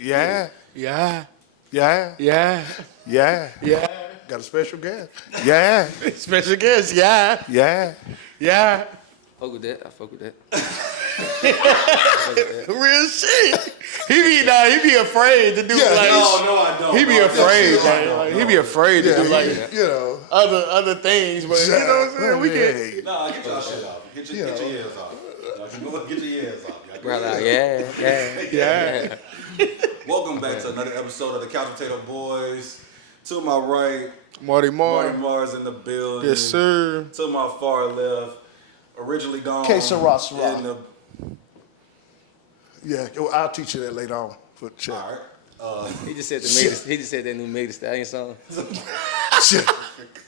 Yeah. Yeah. Yeah. Yeah. Yeah. Yeah. Got a special guest. Yeah. Special guest. Yeah. Yeah. Yeah. Fuck with that. I fuck with that. Real shit. He be afraid to do Yeah, like. No, I don't. He be afraid, man. Like, he be afraid to do like other things, but you know what I'm saying? We can. Nah, get your shit off. Get your ears off. Get your ears off. Brother, yeah. Welcome back to another episode of the Couch Potato Boys. To my right, Marty Marty Mars in the building. Yes, sir. To my far left, originally gone. Que sera, sera. In the, Yeah, I'll teach you that later on for check. all right. He just said he just said that new Meg Thee Stallion song. Shit.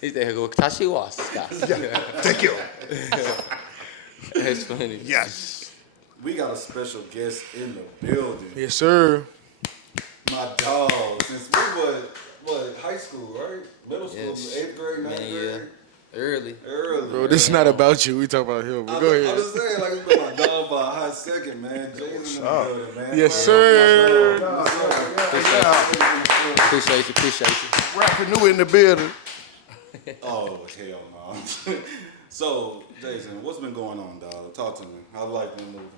He said, "Go Tashi was." Yeah. Thank you. That's funny. Yes. We got a special guest in the building. Yes, sir. My dog. Since we were, high school, right? Middle school, Yes. 8th grade, 9th Man, grade. yeah. Early. Bro, this is not about you. We talk about him. But go I'm ahead. just saying, like, it's been my dog for a hot second, man. Jazon in the building, man. Yes, sir. Appreciate you. Rapper new in the building. Oh, hell no. So, Jazon, what's been going on, dog? Talk to me. How's life been moving?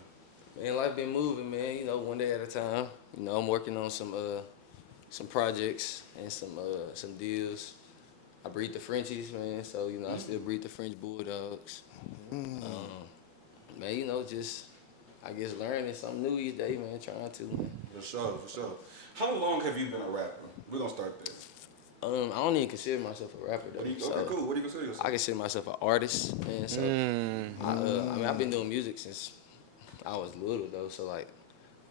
Man, life been moving, man. You know, one day at a time. You know, I'm working on some projects and some deals. I breed the Frenchies, man. So you know, I still breed the French bulldogs. Man, you know, just I guess learning something new each day, man. Trying to, man. For sure. How long have you been a rapper? We're gonna start there. I don't even consider myself a rapper though. Okay, So cool. What do you consider yourself? I consider myself an artist, man. So I mean, I've been doing music since I was little though. So like,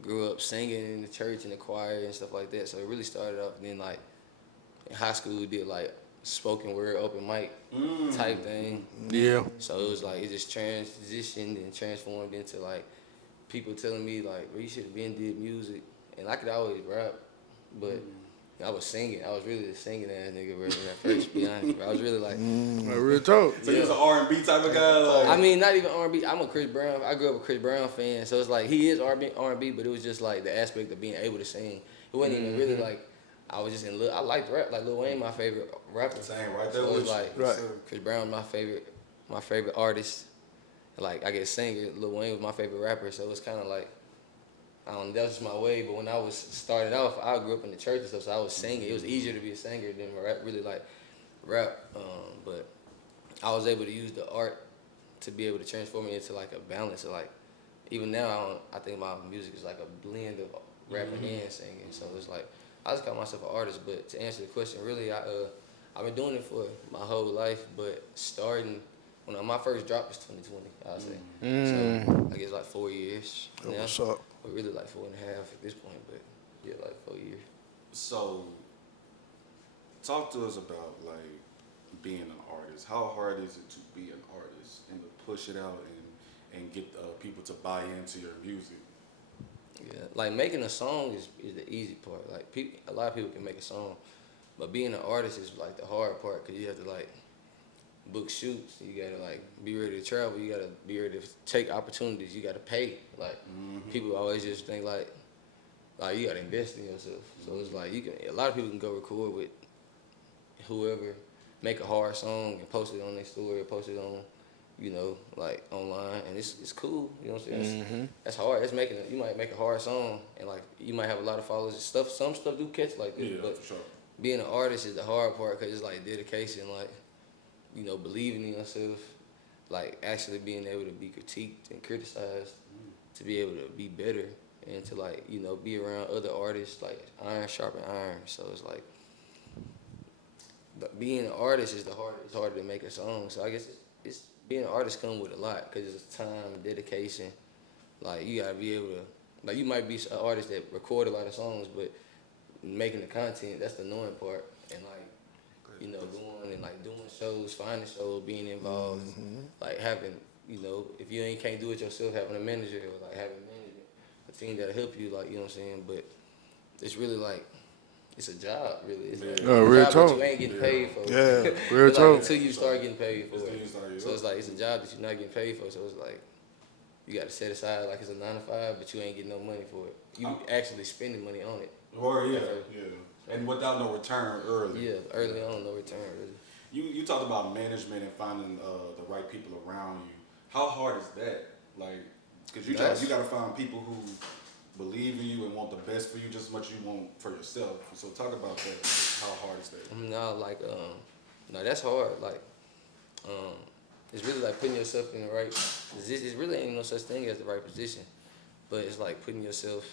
grew up singing in the church and the choir and stuff like that. So it really started off. And then like in high school, did like spoken word, open mic type thing. Yeah. So it was like it just transitioned and transformed into like people telling me like, well, you should have been did music, and I could always rap, but I was singing. I was really a singing ass nigga when I first, to be honest, bro. I was really like, Real talk. So you're an R&B type of guy? Like, I mean, not even R&B. I'm a Chris Brown. I grew up a Chris Brown fan, so it's like he is R&B, but it was just like the aspect of being able to sing. It wasn't even really like I was just in love. I liked rap. Like Lil Wayne, my favorite rapper. Same, right there So it with was like you. Chris Brown, my favorite artist. Like I guess singer. Lil Wayne was my favorite rapper. So it was kind of like I don't know, that was just my way. But when I was starting off, I grew up in the church and stuff, so I was singing. It was easier to be a singer than really like rap. But I was able to use the art to be able to transform it into like a balance. So like even now, I think my music is like a blend of rapping and singing. So it's like I just call myself an artist. But to answer the question, really, I've been doing it for my whole life. But starting when my first drop was 2020, I'll say. So I guess like 4 years. Now. What's up? But really like 4.5 at this point, but yeah, like 4 years. So, talk to us about like being an artist. How hard is it to be an artist and to push it out and get people to buy into your music? Yeah, like making a song is the easy part. Like a lot of people can make a song, but being an artist is like the hard part because you have to like book shoots. You gotta like be ready to travel. You gotta be ready to take opportunities. You gotta pay. Like people always just think like you gotta invest in yourself. So it's like a lot of people can go record with whoever, make a hard song and post it on their story or post it on, like online, and it's cool. You know what I'm saying? That's hard. You might make a hard song and like you might have a lot of followers and stuff. Some stuff do catch like this, but for sure. Being an artist is the hard part because it's like dedication, like. Believing in yourself, like actually being able to be critiqued and criticized, to be able to be better and to like, be around other artists, like iron sharpen iron. So it's like, but being an artist is it's harder to make a song. So I guess it's being an artist come with a lot because it's time, dedication. Like you gotta be able to, like you might be an artist that record a lot of songs, but making the content, that's the annoying part. And like, going and like doing shows, finding shows, being involved, like having, if you can't do it yourself, having a manager or like having a team that'll help you, like, you know what I'm saying? But it's really like, it's a job, really. It's like a real job talk. that you ain't getting paid for. Yeah, real Like, talk. until you start getting paid for it. So it's like, it's a job that you're not getting paid for. So it's like, you got to set aside like it's a 9 to 5, but you ain't getting no money for it. You actually spending money on it. Or yeah. And without no return early. Yeah, early on, no return really. You talked about management and finding the right people around you. How hard is that? Like, because you got to find people who believe in you and want the best for you just as much as you want for yourself. So talk about that. How hard is that? No, like no, that's hard. Like it's really like putting yourself in the right position. It really ain't no such thing as the right position, but it's like putting yourself.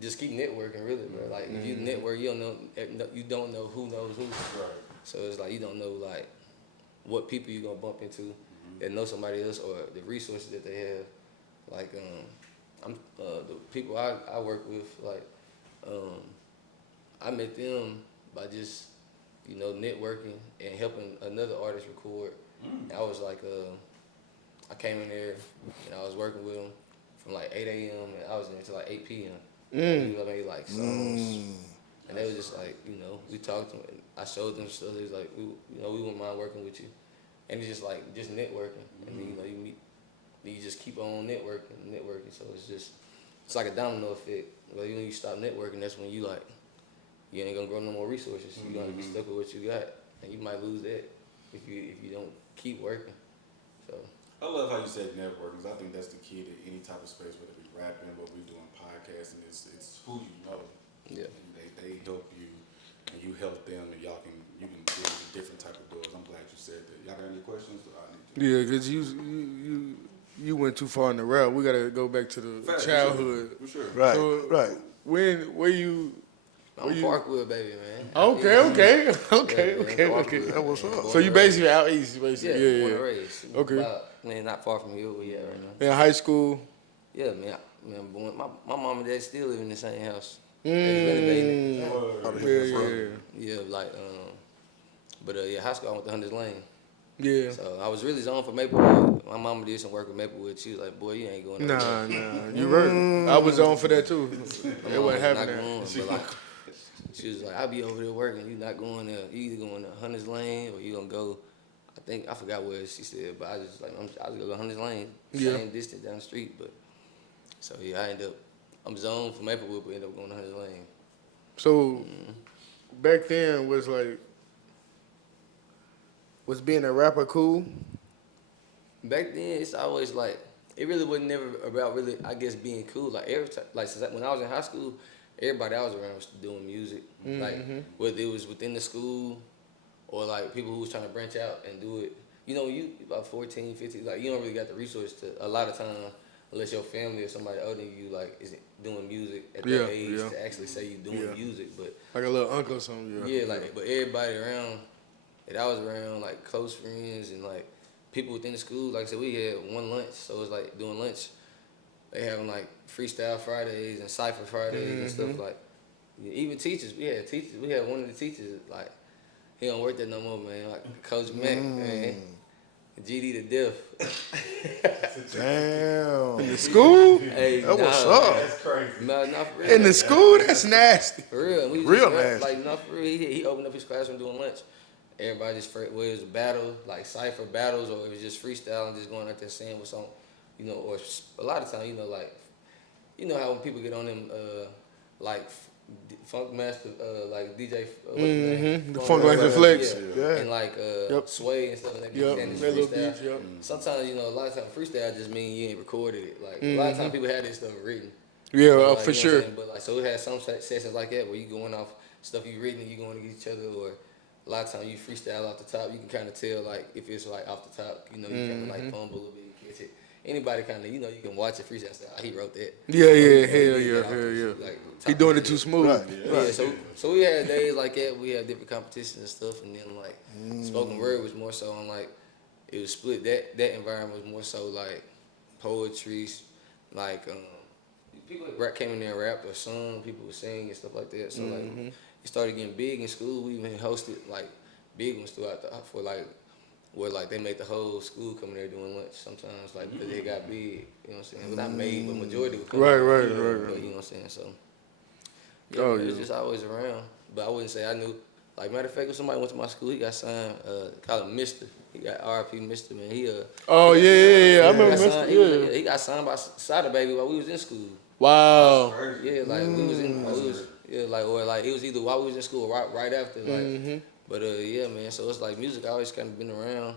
Just keep networking, really, bro. Like if you network, you don't know who knows who. Right. So it's like you don't know like what people you gonna bump into that know somebody else or the resources that they have. Like I'm the people I work with, like I met them by just networking and helping another artist record. I was like I came in there and I was working with them from like 8 a.m. and I was in there until like 8 p.m. You know what I mean? Like songs. And they was just like, we talked to them. And I showed them stuff. They was like, we wouldn't mind working with you. And it's just like, just networking. And then, you meet, then you just keep on networking. So it's like a domino effect. Like, when you stop networking, that's when you ain't gonna grow no more resources. You're gonna be stuck with what you got. And you might lose that if you don't keep working. So I love how you said networking, because I think that's the key to any type of space, whether it be rapping, what we doing podcasting, it's who you know. Yeah. And they help you and you help them, and you can get into different type of doors. I'm glad you said that. Y'all got any questions? Yeah, because you went too far in the route. We gotta go back to the childhood. For sure. Right, So, right. I'm Parkwood, baby, man. Okay. That was up. So you basically out east, basically. Yeah, Yeah. born and raised. Okay. Not far from here where we at right now. In high school. Yeah, man. My mom and dad still live in the same house. They renovating it. Yeah, like high school I went to Hunters Lane. Yeah. So I was really zoned for Maplewood. My mama did some work with Maplewood. She was like, "Boy, you ain't going nowhere." Nah. You right. I was on for that too. It wasn't happening. She was like, "I'll be over there working. You not going there. You either going to Hunters Lane or you gonna go." I forgot where she said, but I was just like, I was gonna go to Hunters Lane, same distance down the street. But so yeah, I'm zoned for Maplewood, but ended up going to Hunters Lane. So back then was being a rapper cool? Back then, it's always like, it really wasn't never about really, I guess, being cool. Like every time, when I was in high school, everybody I was around was doing music. Like whether it was within the school or like people who was trying to branch out and do it. You about 14, 15, like you don't really got the resources to, a lot of time, unless your family or somebody older than you like is doing music at that age to actually say you're doing music. But like a little uncle or something. but everybody around that I was around, like close friends and like people within the school, like I said, we had one lunch, so it's like doing lunch. They having like freestyle Fridays and cypher Fridays and stuff like. Even teachers, we had one of the teachers like he don't work there no more, man. Like Coach Mac, man. GD to death. Damn. In the school? Hey, That what's up. That's crazy. No, not for real. In the school? That's nasty. For real. Real nasty. Like, not for real. He opened up his classroom doing lunch. Everybody just, whether it was a battle, like cypher battles, or it was just freestyle and just going out there saying what's on, or a lot of times, like, how when people get on them, like, Funk Master, like DJ, The Funk Like the Flex. Yeah. And like Sway and stuff, and they be saying this freestyle. Sometimes, a lot of times freestyle just mean you ain't recorded it. Like a lot of times people had this stuff written. Yeah, like, for sure. But like, so we had some sessions like that where you going off stuff you written and you going against each other, or a lot of times you freestyle off the top. You can kind of tell like if it's like off the top, you kind of like fumble a little bit, you catch it. Anybody kind of, you can watch it freestyle. Say, he wrote that. Hell yeah. Like, He doing it too smooth. Right. So we had days like that. We had different competitions and stuff, and then like spoken word was more so on like it was split. That environment was more so like poetry, like people came in there and rapped or sung. People would sing and stuff like that. So like it started getting big in school. We even hosted like big ones throughout for like. Where like they made the whole school come in there doing lunch sometimes, like because they got big, you know what I'm saying? Well, not made, but majority would come. Right. But, you know what I'm saying? So, it's just always around. But I wouldn't say I knew Like matter of fact, if somebody went to my school, he got signed. Call him Mister. He got R.P. Mister, man. Oh yeah. I remember Mister. Mister. He got signed by Sada Baby while we was in school. Wow. Yeah, like we was in. It was either while we was in school or right after. Like, but yeah, man. So it's like music always kind of been around.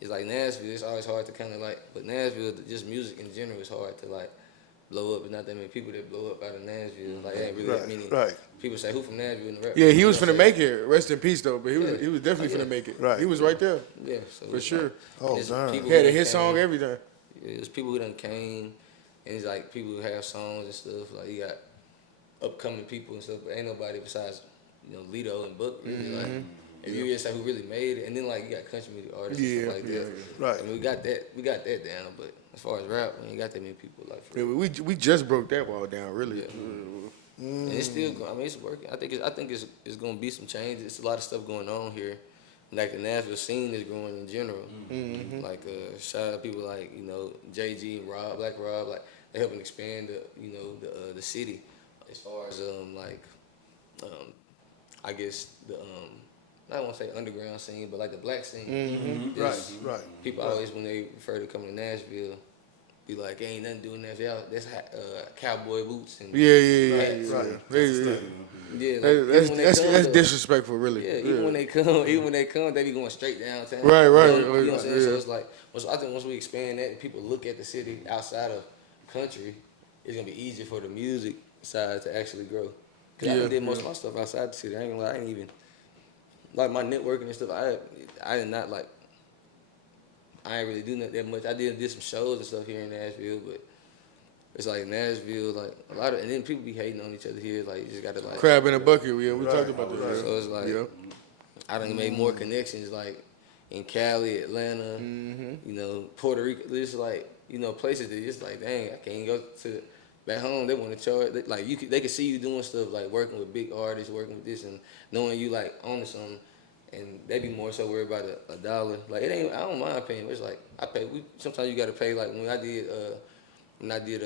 It's like Nashville. It's always hard to kind of like, but Nashville, just music in general, is hard to like blow up. But not that many people that blow up out of Nashville. Like, ain't really that many. Right. People say, who from Nashville in the rap? Yeah, he was finna make it. Rest in peace, though. But he was definitely finna make it. Right. He was right there. Yeah, so For sure. Like, oh, damn. He had a hit song, everything. Yeah, it's people who done came, and it's like people who have songs and stuff. Like, you got upcoming people and stuff, but ain't nobody besides, Lito and Book, really. Like, if you just say who really made it, and then, like, you got country music artists and stuff like that. Yeah. Right. I mean, we got that down, but as far as rap, we ain't got that many people, like, for real. We just broke that wall down, really. Yeah. And it's still going. I mean, it's working. I think it's going to be some changes. It's a lot of stuff going on here. Like the Nashville scene is growing in general. Like shout out to people like JG and Rob, Black Rob, like they helping expand the city as far as I guess I don't want to say underground scene, but like the black scene. Right. People always when they refer to coming to Nashville, be like, ain't nothing doing Nashville. That's cowboy boots and hats. Right. Yeah, that's disrespectful, really. Yeah, even when they come, they be going straight downtown. Right. You know what I'm saying? So it's like, I think once we expand that and people look at the city outside of country, it's gonna be easier for the music side to actually grow. Cause I did most of my stuff outside the city. I ain't gonna lie, I ain't even like my networking and stuff. I did not like. I ain't really do that much. I did some shows and stuff here in Nashville, but. It's like Nashville, like a lot of, and then people be hating on each other here. Like you just gotta like crab in a bucket. Yeah, we talked about that. So it's like I done made more connections like in Cali, Atlanta, Puerto Rico. Just like places that just like dang, I can't go to back home. They want to charge they can see you doing stuff like working with big artists, working with this, and knowing you like on something. And they be more so worried about a dollar. Like it ain't. I don't mind paying. But it's like I pay. Sometimes you gotta pay. Like when I did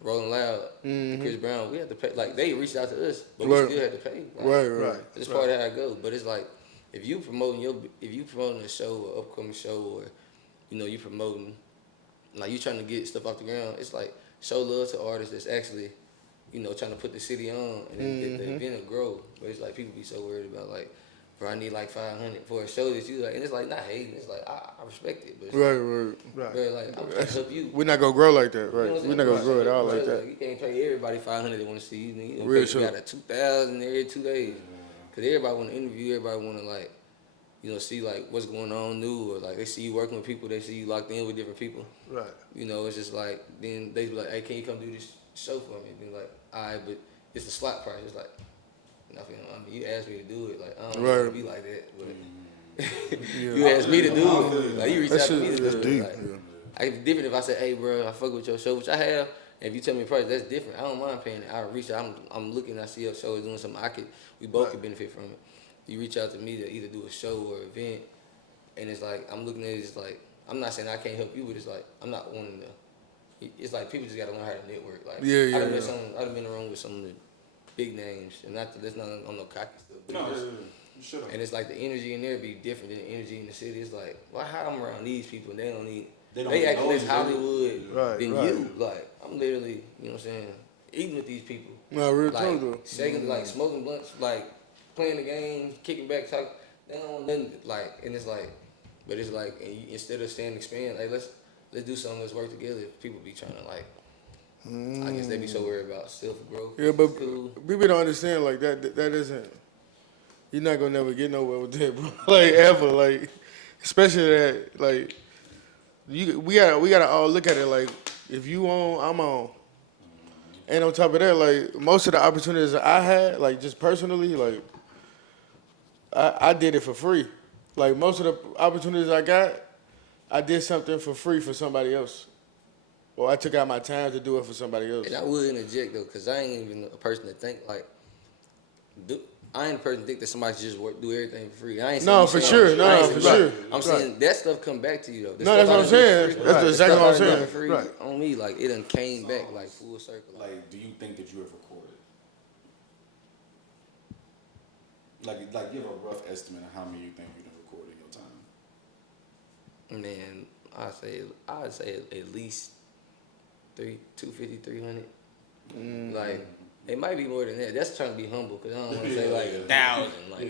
Rolling Loud, Chris Brown, we had to pay. Like they reached out to us, but we still had to pay. Like, right. It's part of how it goes. But it's like if you promoting a show or upcoming show, or you promoting, like you trying to get stuff off the ground. It's like show love to artists that's actually, trying to put the city on and the event will grow. But it's like people be so worried about like. Bro, I need like 500 for a show that you like, and it's like not hating. It's like I respect it, but it's right. Bro, like I'm trying to help you. We're not gonna grow like that, right? We're not gonna grow at all like that. Like, you can't pay everybody 500 that want to see you. You Real pay, sure. You got a 2,000 every 2 days, cause everybody want to interview. Everybody want to like, see like what's going on new, or like they see you working with people. They see you locked in with different people. Right. It's just like then they be like, hey, can you come do this show for me? And be like, all right, but it's a slot price. It's like. I mean, you asked me to do it. Like, I don't want to be like that. But you asked me to do it. Like, you reached out to me to do it. Deep. Like, it's different if I say, hey, bro, I fuck with your show, which I have. And if you tell me the price, that's different. I don't mind paying it. I reach out. I'm looking. I see your show is doing something. We both could benefit from it. You reach out to me to either do a show or event. And it's like, I'm looking at it, it's like, I'm not saying I can't help you, but it's like, I'm not wanting to. It's like people just got to learn how to network. Like, I've been in the room with some of the big names, and that's not on no cocky stuff. And it's like the energy in there be different than the energy in the city. It's like, why how I'm around these people and they act less Hollywood than you. Like I'm literally, you know what I'm saying, eating with these people. No, real like, talk though. Shaking, like smoking blunts, like playing the game, kicking back, talking. They don't nothing like, and it's like, but it's like, instead of staying expand, like let's do something, let's work together. People be trying to like. I guess they be so worried about self-growth. Yeah, but people don't understand, like, that isn't, you're not going to never get nowhere with that, bro. Like, ever, like, especially that, like, we gotta all look at it, like, if you on, I'm on. And on top of that, like, most of the opportunities that I had, like, just personally, like, I did it for free. Like, most of the opportunities I got, I did something for free for somebody else. Or I took out my time to do it for somebody else. And I would interject though, cause I ain't even a person to think like. I ain't a person to think that somebody should just do everything for free. I ain't saying for sure. I'm saying that stuff come back to you though. That's what I'm saying. That's exactly what I'm saying. Free on me, like it done came back like full circle. Like, do you think that you have recorded? Like give a rough estimate of how many you think you done recorded in your time. Man, I'd say at least 250, 300. Like it might be more than that. That's trying to be humble because I don't want to say like 1,000. Like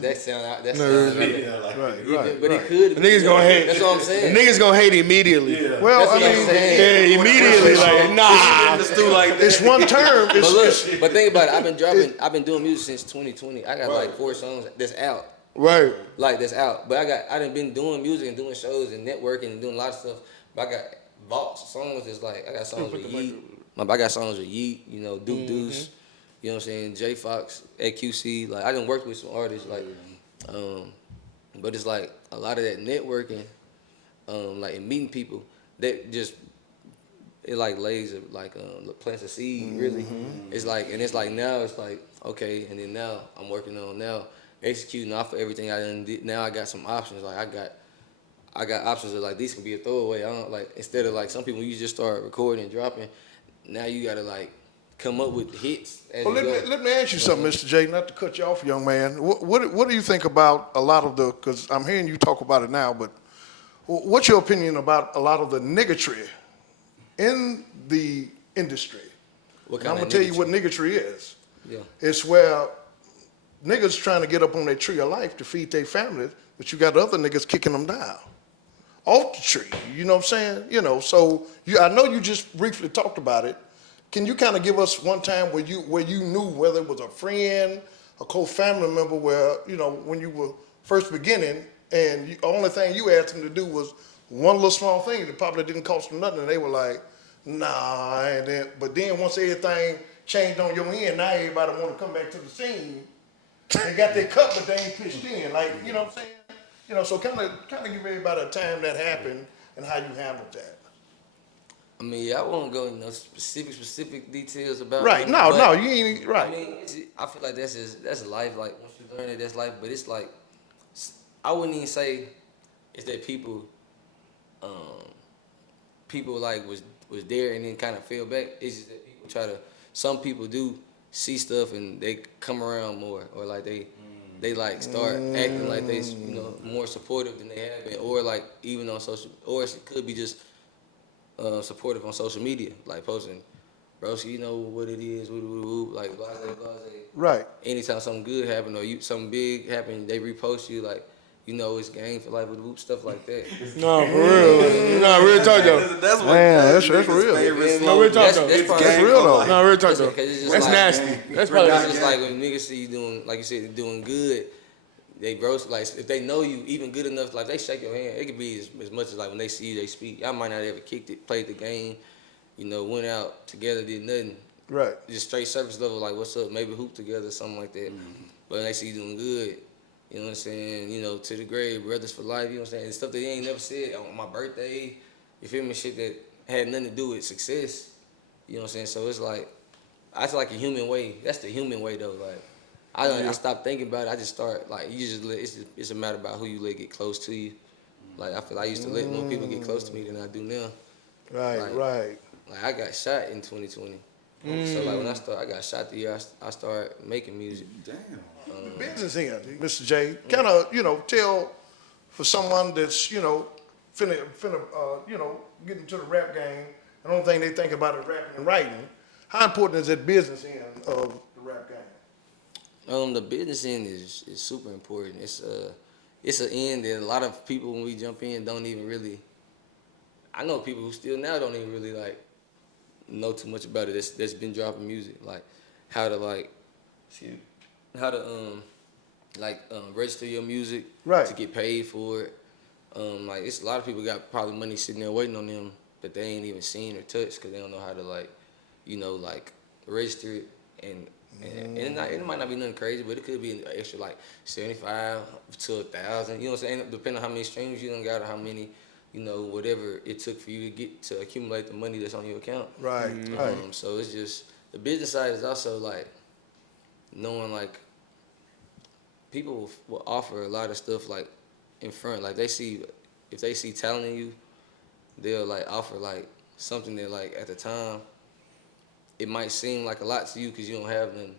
that sound Right. but Right. it could. The niggas gonna hate. That's what I'm saying. The niggas gonna hate immediately. Yeah. Well, That's I what I'm mean, saying. yeah, immediately. Like, nah. It's one term. But look, but think about it. I've been doing music since 2020. I got like 4 songs that's out. Right. Like that's out. But I done been doing music and doing shows and networking and doing a lot of stuff. But I got vaults songs that's like I got songs with Yeet. I got songs with Yeet, you know, Duke Deuce, you know what I'm saying, J Fox, AQC. Like I done worked with some artists like but it's like a lot of that networking, like and meeting people, that just it like lays plants a seed really. It's like now it's like okay, and then now I'm working on now executing off of everything I done did. Now I got some options. Like I got options of like these can be a throwaway. I don't like instead of like some people you just start recording and dropping. Now you gotta like come up with hits. Well, let me ask you something, Mr. J. Not to cut you off, young man. What do you think about a lot of the? Because I'm hearing you talk about it now, but what's your opinion about a lot of the niggatry in the industry? What And I'm kind gonna of tell you what niggatry is. Yeah. It's where niggas trying to get up on their tree of life to feed their families, but you got other niggas kicking them down off the tree. You know what I'm saying? You know, so I know you just briefly talked about it. Can you kind of give us one time where you knew whether it was a friend, a close family member, where you know when you were first beginning, and the only thing you asked them to do was one little small thing that probably didn't cost them nothing, and they were like, nah. And then, but then once everything changed on your end, now everybody want to come back to the scene. They got their cup, but they ain't pitched in. Like, you know what I'm saying? You know, so kind of give everybody a time that happened and how you handled that. I mean, I won't go into specific details about Right? it, No, but, you ain't right. I mean, I feel like that's life. Like once you learn it, that's life. But it's like I wouldn't even say it's that people like was there and then kind of fell back. It's just that people try to. Some people do see stuff and they come around more, or like they like start acting like they more supportive than they have been, or like even on social, or it could be just supportive on social media, like posting, bro, so you know what it is, like blase. Right. Anytime something good happen or something big happen, they repost you like, you know, it's game for life with stuff like that. No, for real. No, real talk though. That's what that's real. No, real talk though. That's real though. No, real talk though. That's That's nasty. That's probably It's just like when niggas see you doing, like you said, doing good, they roast, like if they know you even good enough, like they shake your hand. It could be as much as like when they see you, they speak. Y'all might not ever kicked it, played the game, you know, went out together, did nothing. Right. Just straight surface level, like what's up, maybe hoop together, something like that. But when they see you doing good, you know what I'm saying, you know, to the grave, brothers for life, you know what I'm saying, and stuff that they ain't never said on my birthday, you feel me, shit that had nothing to do with success, you know what I'm saying, so it's like, that's like a human way, that's the human way though, like, I stopped thinking about it, I just start, like, you just let, it's a matter about who you let get close to you, like, I feel I used to let more people get close to me than I do now. Right. Like, Right. Like, I got shot in 2020. So, like, when I got shot the year I started making music. Damn. Business end, Mr. J. Kind of, tell for someone that's, finna, get into the rap game. The only thing they think about is rapping and writing. How important is that business end of the rap game? The business end is super important. It's an end that a lot of people when we jump in don't even really. I know people who still now don't even really like know too much about it. That's been dropping music, like how to register your music Right. to get paid for it. Like it's a lot of people got probably money sitting there waiting on them that they ain't even seen or touched because they don't know how to register it and it might not be nothing crazy, but it could be an extra like 75 to 1,000. You know what I'm saying? Depending on how many streams you done got or how many, whatever it took for you to accumulate the money that's on your account. Right. Right. So it's just the business side is also like knowing like people will offer a lot of stuff like in front, like if they see talent in you, they'll like offer like something that like at the time it might seem like a lot to you because you don't have nothing,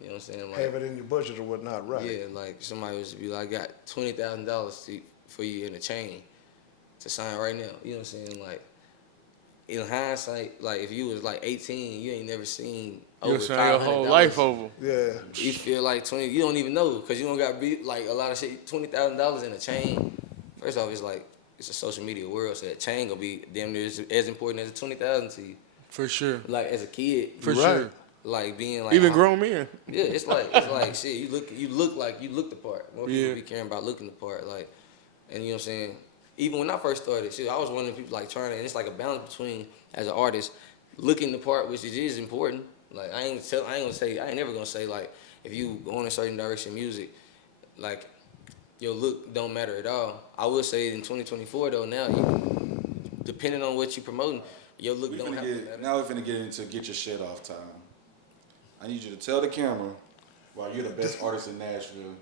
You know what I'm saying? Like, Have it in your budget or whatnot, right? yeah, like somebody was to be like, I got $20,000 for you in a chain to sign right now. You know what I'm saying? Like, in hindsight, like if you was like 18, you ain't never seen You're over saying your whole life $500. over. Yeah. You feel like 20, you don't even know because you don't got like a lot of shit. $20,000 in a chain. First off, it's like it's a social media world, so that chain gonna be damn near as important as a 20,000 to you. For sure. Like as a kid, For Right. sure. like being like Even grown men. yeah, it's like shit. You look the part. More people be caring about looking the part, like, and you know what I'm saying. Even when I first started, shit, I was one of the people like trying to, and it's like a balance between as an artist looking the part, which it is important. Like I ain't never gonna say like if you go in a certain direction in music, like your look don't matter at all. I will say in 2024 though, now depending on what you promoting, your look don't have to matter. Now we're finna get into get your shit off time. I need you to tell the camera why you're the best artist in Nashville.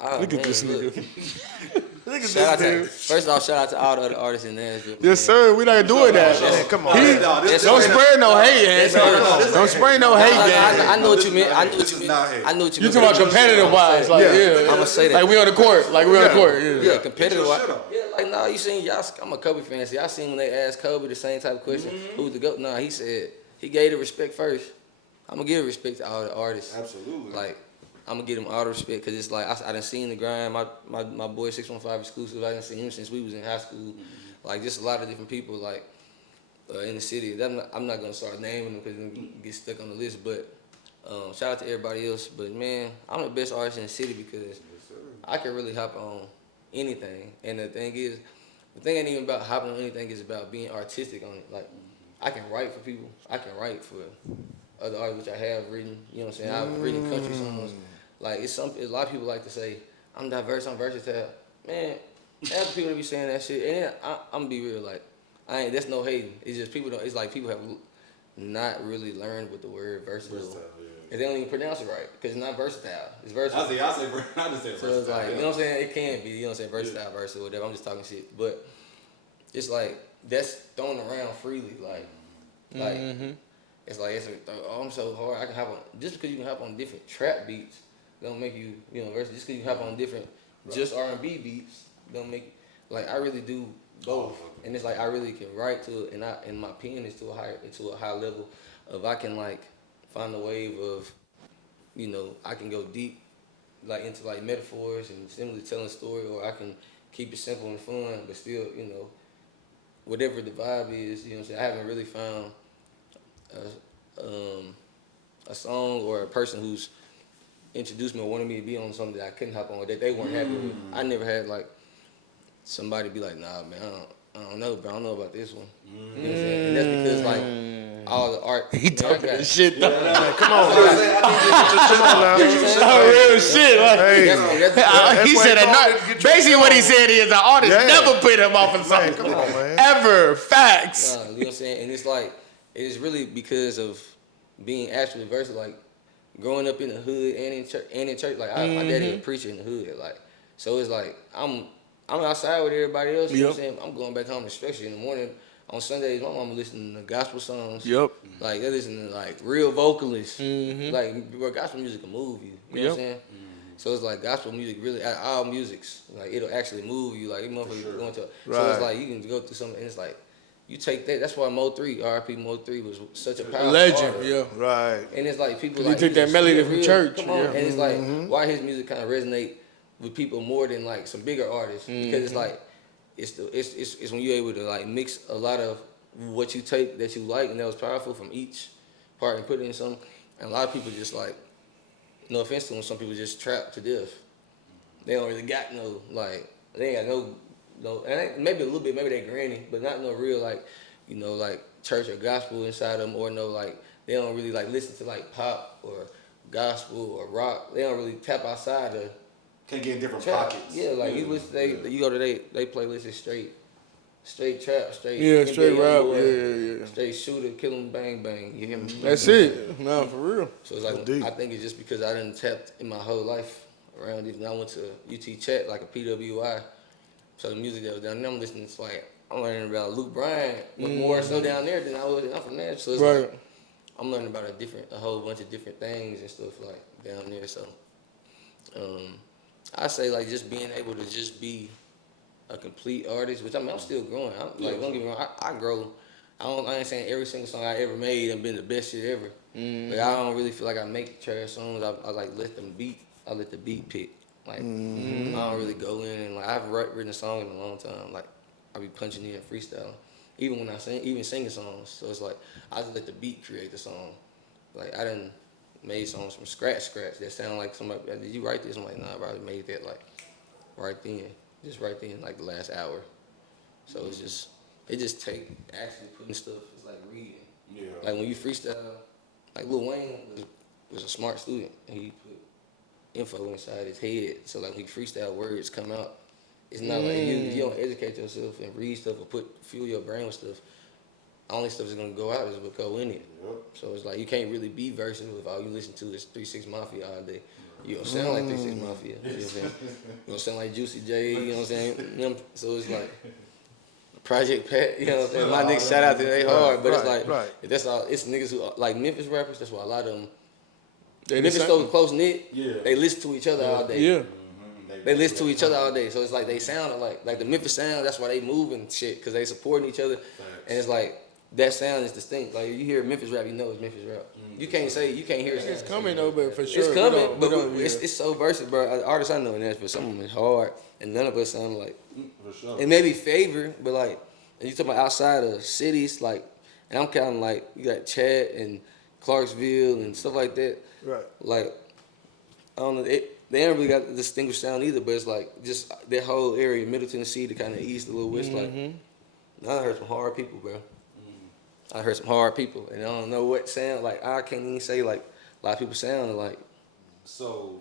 Oh, Look at man, this look. nigga. Look at Shout out this to, dude. first off, shout out to all the other artists in Nashville. Yes, man. sir. We not doing that. Man, come on. Don't spread no hate, man. Don't spray no hate, gang. I know what you meant. I know what This you is meant. not hate. I know what you You meant. talking about competitive wise, like yeah. I'ma say that. Like we on the court, yeah. Yeah, competitive. Get your shit off. Yeah, like nah, you seen y'all. I'm a Kobe fan. So y'all seen when they asked Kobe the same type of question, who's the GOAT? Nah, he said he gave the respect first. I'm gonna give respect to all the artists. Absolutely. Like I'm gonna give him all the respect because it's like I done seen the grind. My boy 615 exclusive. I done seen him since we was in high school. Like just a lot of different people like in the city. I'm not gonna start naming them because we get stuck on the list. But shout out to everybody else. But man, I'm the best artist in the city because I can really hop on anything. And the thing ain't even about hopping on anything. It's about being artistic on it. Like I can write for people. I can write for other artists, which I have written. You know what I'm saying? I've written country songs. Like a lot of people like to say I'm diverse, I'm versatile. Man, half the people that be saying that shit, and then I'm gonna be real. Like that's no hating. It's just people don't. It's like people have not really learned what the word versatile. And they don't even pronounce it right because it's not versatile. It's versatile. I just say versatile. So it's like, you know what I'm saying? It can be, you know what I'm saying, versatile, versatile, whatever. I'm just talking shit. But it's like, that's thrown around freely. Like it's like, I'm so hard. I can hop on, just because you can hop on different trap beats, don't make you, versatile. Just because you can hop on different, just R&B beats, don't make, like, I really do both. And it's like, I really can write to it, and my pen is to a high level of I can, like, find a wave of, I can go deep, like into like metaphors and simply telling a story, or I can keep it simple and fun, but still, whatever the vibe is, you know what I'm saying? I haven't really found a song or a person who's introduced me or wanted me to be on something that I couldn't hop on, that they weren't happy with. I never had like somebody be like, nah, man, I don't know, but I don't know about this one. You know what I'm saying? And that's because like all the art. He talking that shit though. Come on, man. Come on now. Real shit. Like, he said that. Basically, what he said is the artist never put him off of something. Come on, man. Ever. Facts. You know what I'm saying? And it's like, it's really because of being actually versatile, like growing up in the hood and in church. Like my daddy was a preacher in the hood. Like, so it's like I'm outside with everybody else. You know what I'm saying? I'm going back home to structure in the morning. On Sundays, my mama listening to gospel songs. Yep. Like they listen to like real vocalists. Like bro, gospel music can move you. You know what I'm saying? So it's like gospel music really, all musics, like it'll actually move you. Like motherfuckers going to. So it's like you can go through something, and it's like you take that. That's why Mo 3, R.I.P. Mo 3 was such a powerful Legend. artist. Yeah. Right. And it's like people He like took that melody from real, church. Come on. Yeah. And it's like why his music kind of resonate with people more than like some bigger artists because it's like it's when you're able to like mix a lot of what you take that you like and that was powerful from each part and put it in something. And a lot of people just like, no offense to them, some people just trapped to death. They don't really got no like they ain't got no and maybe a little bit, maybe they granny, but not no real like like church or gospel inside them, or no like they don't really like listen to like pop or gospel or rock. They don't really tap outside the Can get in different trap. pockets. Yeah, like you listen, you go to they playlist is straight trap, straight Straight NBA rap. Youngboy, Yeah. straight shooter, kill 'em, bang bang. You hear me? That's it. No, for real. So it's like Deep. I think it's just because I didn't tapped in my whole life around it. And I went to UT Chat like a PWI. So the music that was down there, I'm listening. It's like I'm learning about Luke Bryan, but more so down there than I was. I'm from Nashville. So it's like I'm learning about a whole bunch of different things and stuff like down there. So I say like just being able to just be a complete artist, which I mean I'm still growing. Like don't get me wrong, I grow. I ain't saying every single song I ever made and been the best shit ever. But I don't really feel like I make trash songs. I like let the beat pick. Like I don't really go in and like I haven't written a song in a long time. Like I be punching in freestyling. Even when I singing songs. So it's like I just let the beat create the song. Like I done made songs from scratch that sound like somebody. Did you write this? I'm like, nah, bro, I made that like right then, like the last hour. So it just take actually putting stuff. It's like reading. Yeah. Like when you freestyle, like Lil Wayne was a smart student and he put info inside his head. So like when you freestyle, words come out. It's not like you don't educate yourself and read stuff or fuel your brain with stuff. Only stuff that's gonna go out is what go in it. Yep. So it's like you can't really be versatile if all you listen to is 3 6 Mafia all day. You don't sound like 3 6 Mafia. You know what I'm saying? You don't sound like Juicy J. You know what I'm saying? So it's like Project Pat. You know what I'm saying? My niggas shout out to they hard, but it's like that's all. It's niggas who like Memphis rappers. That's why a lot of them. Memphis so close knit. Yeah. They listen to each other all day. Yeah. They listen to each other all day, so it's like they sound like the Memphis sound. That's why they move and shit, cause they supporting each other, and it's like that sound is distinct. Like you hear Memphis rap, you know it's Memphis rap. You can't hear it. It's coming though, but for sure. It's coming, but yeah. it's so versatile, bro. Artists I know in Nashville, some of them is hard, and none of us sound like. For sure. It may be favor, but like, and you talking about outside of cities, like, and I'm counting like you got Chat and Clarksville and stuff like that. Right. Like, I don't know. They ain't really got a distinguished sound either, but it's like just that whole area, Middle Tennessee, the kind of east, a little west. Like, I heard some hard people, bro. I heard some hard people, and I don't know what sound. Like, I can't even say like a lot of people sound like. So,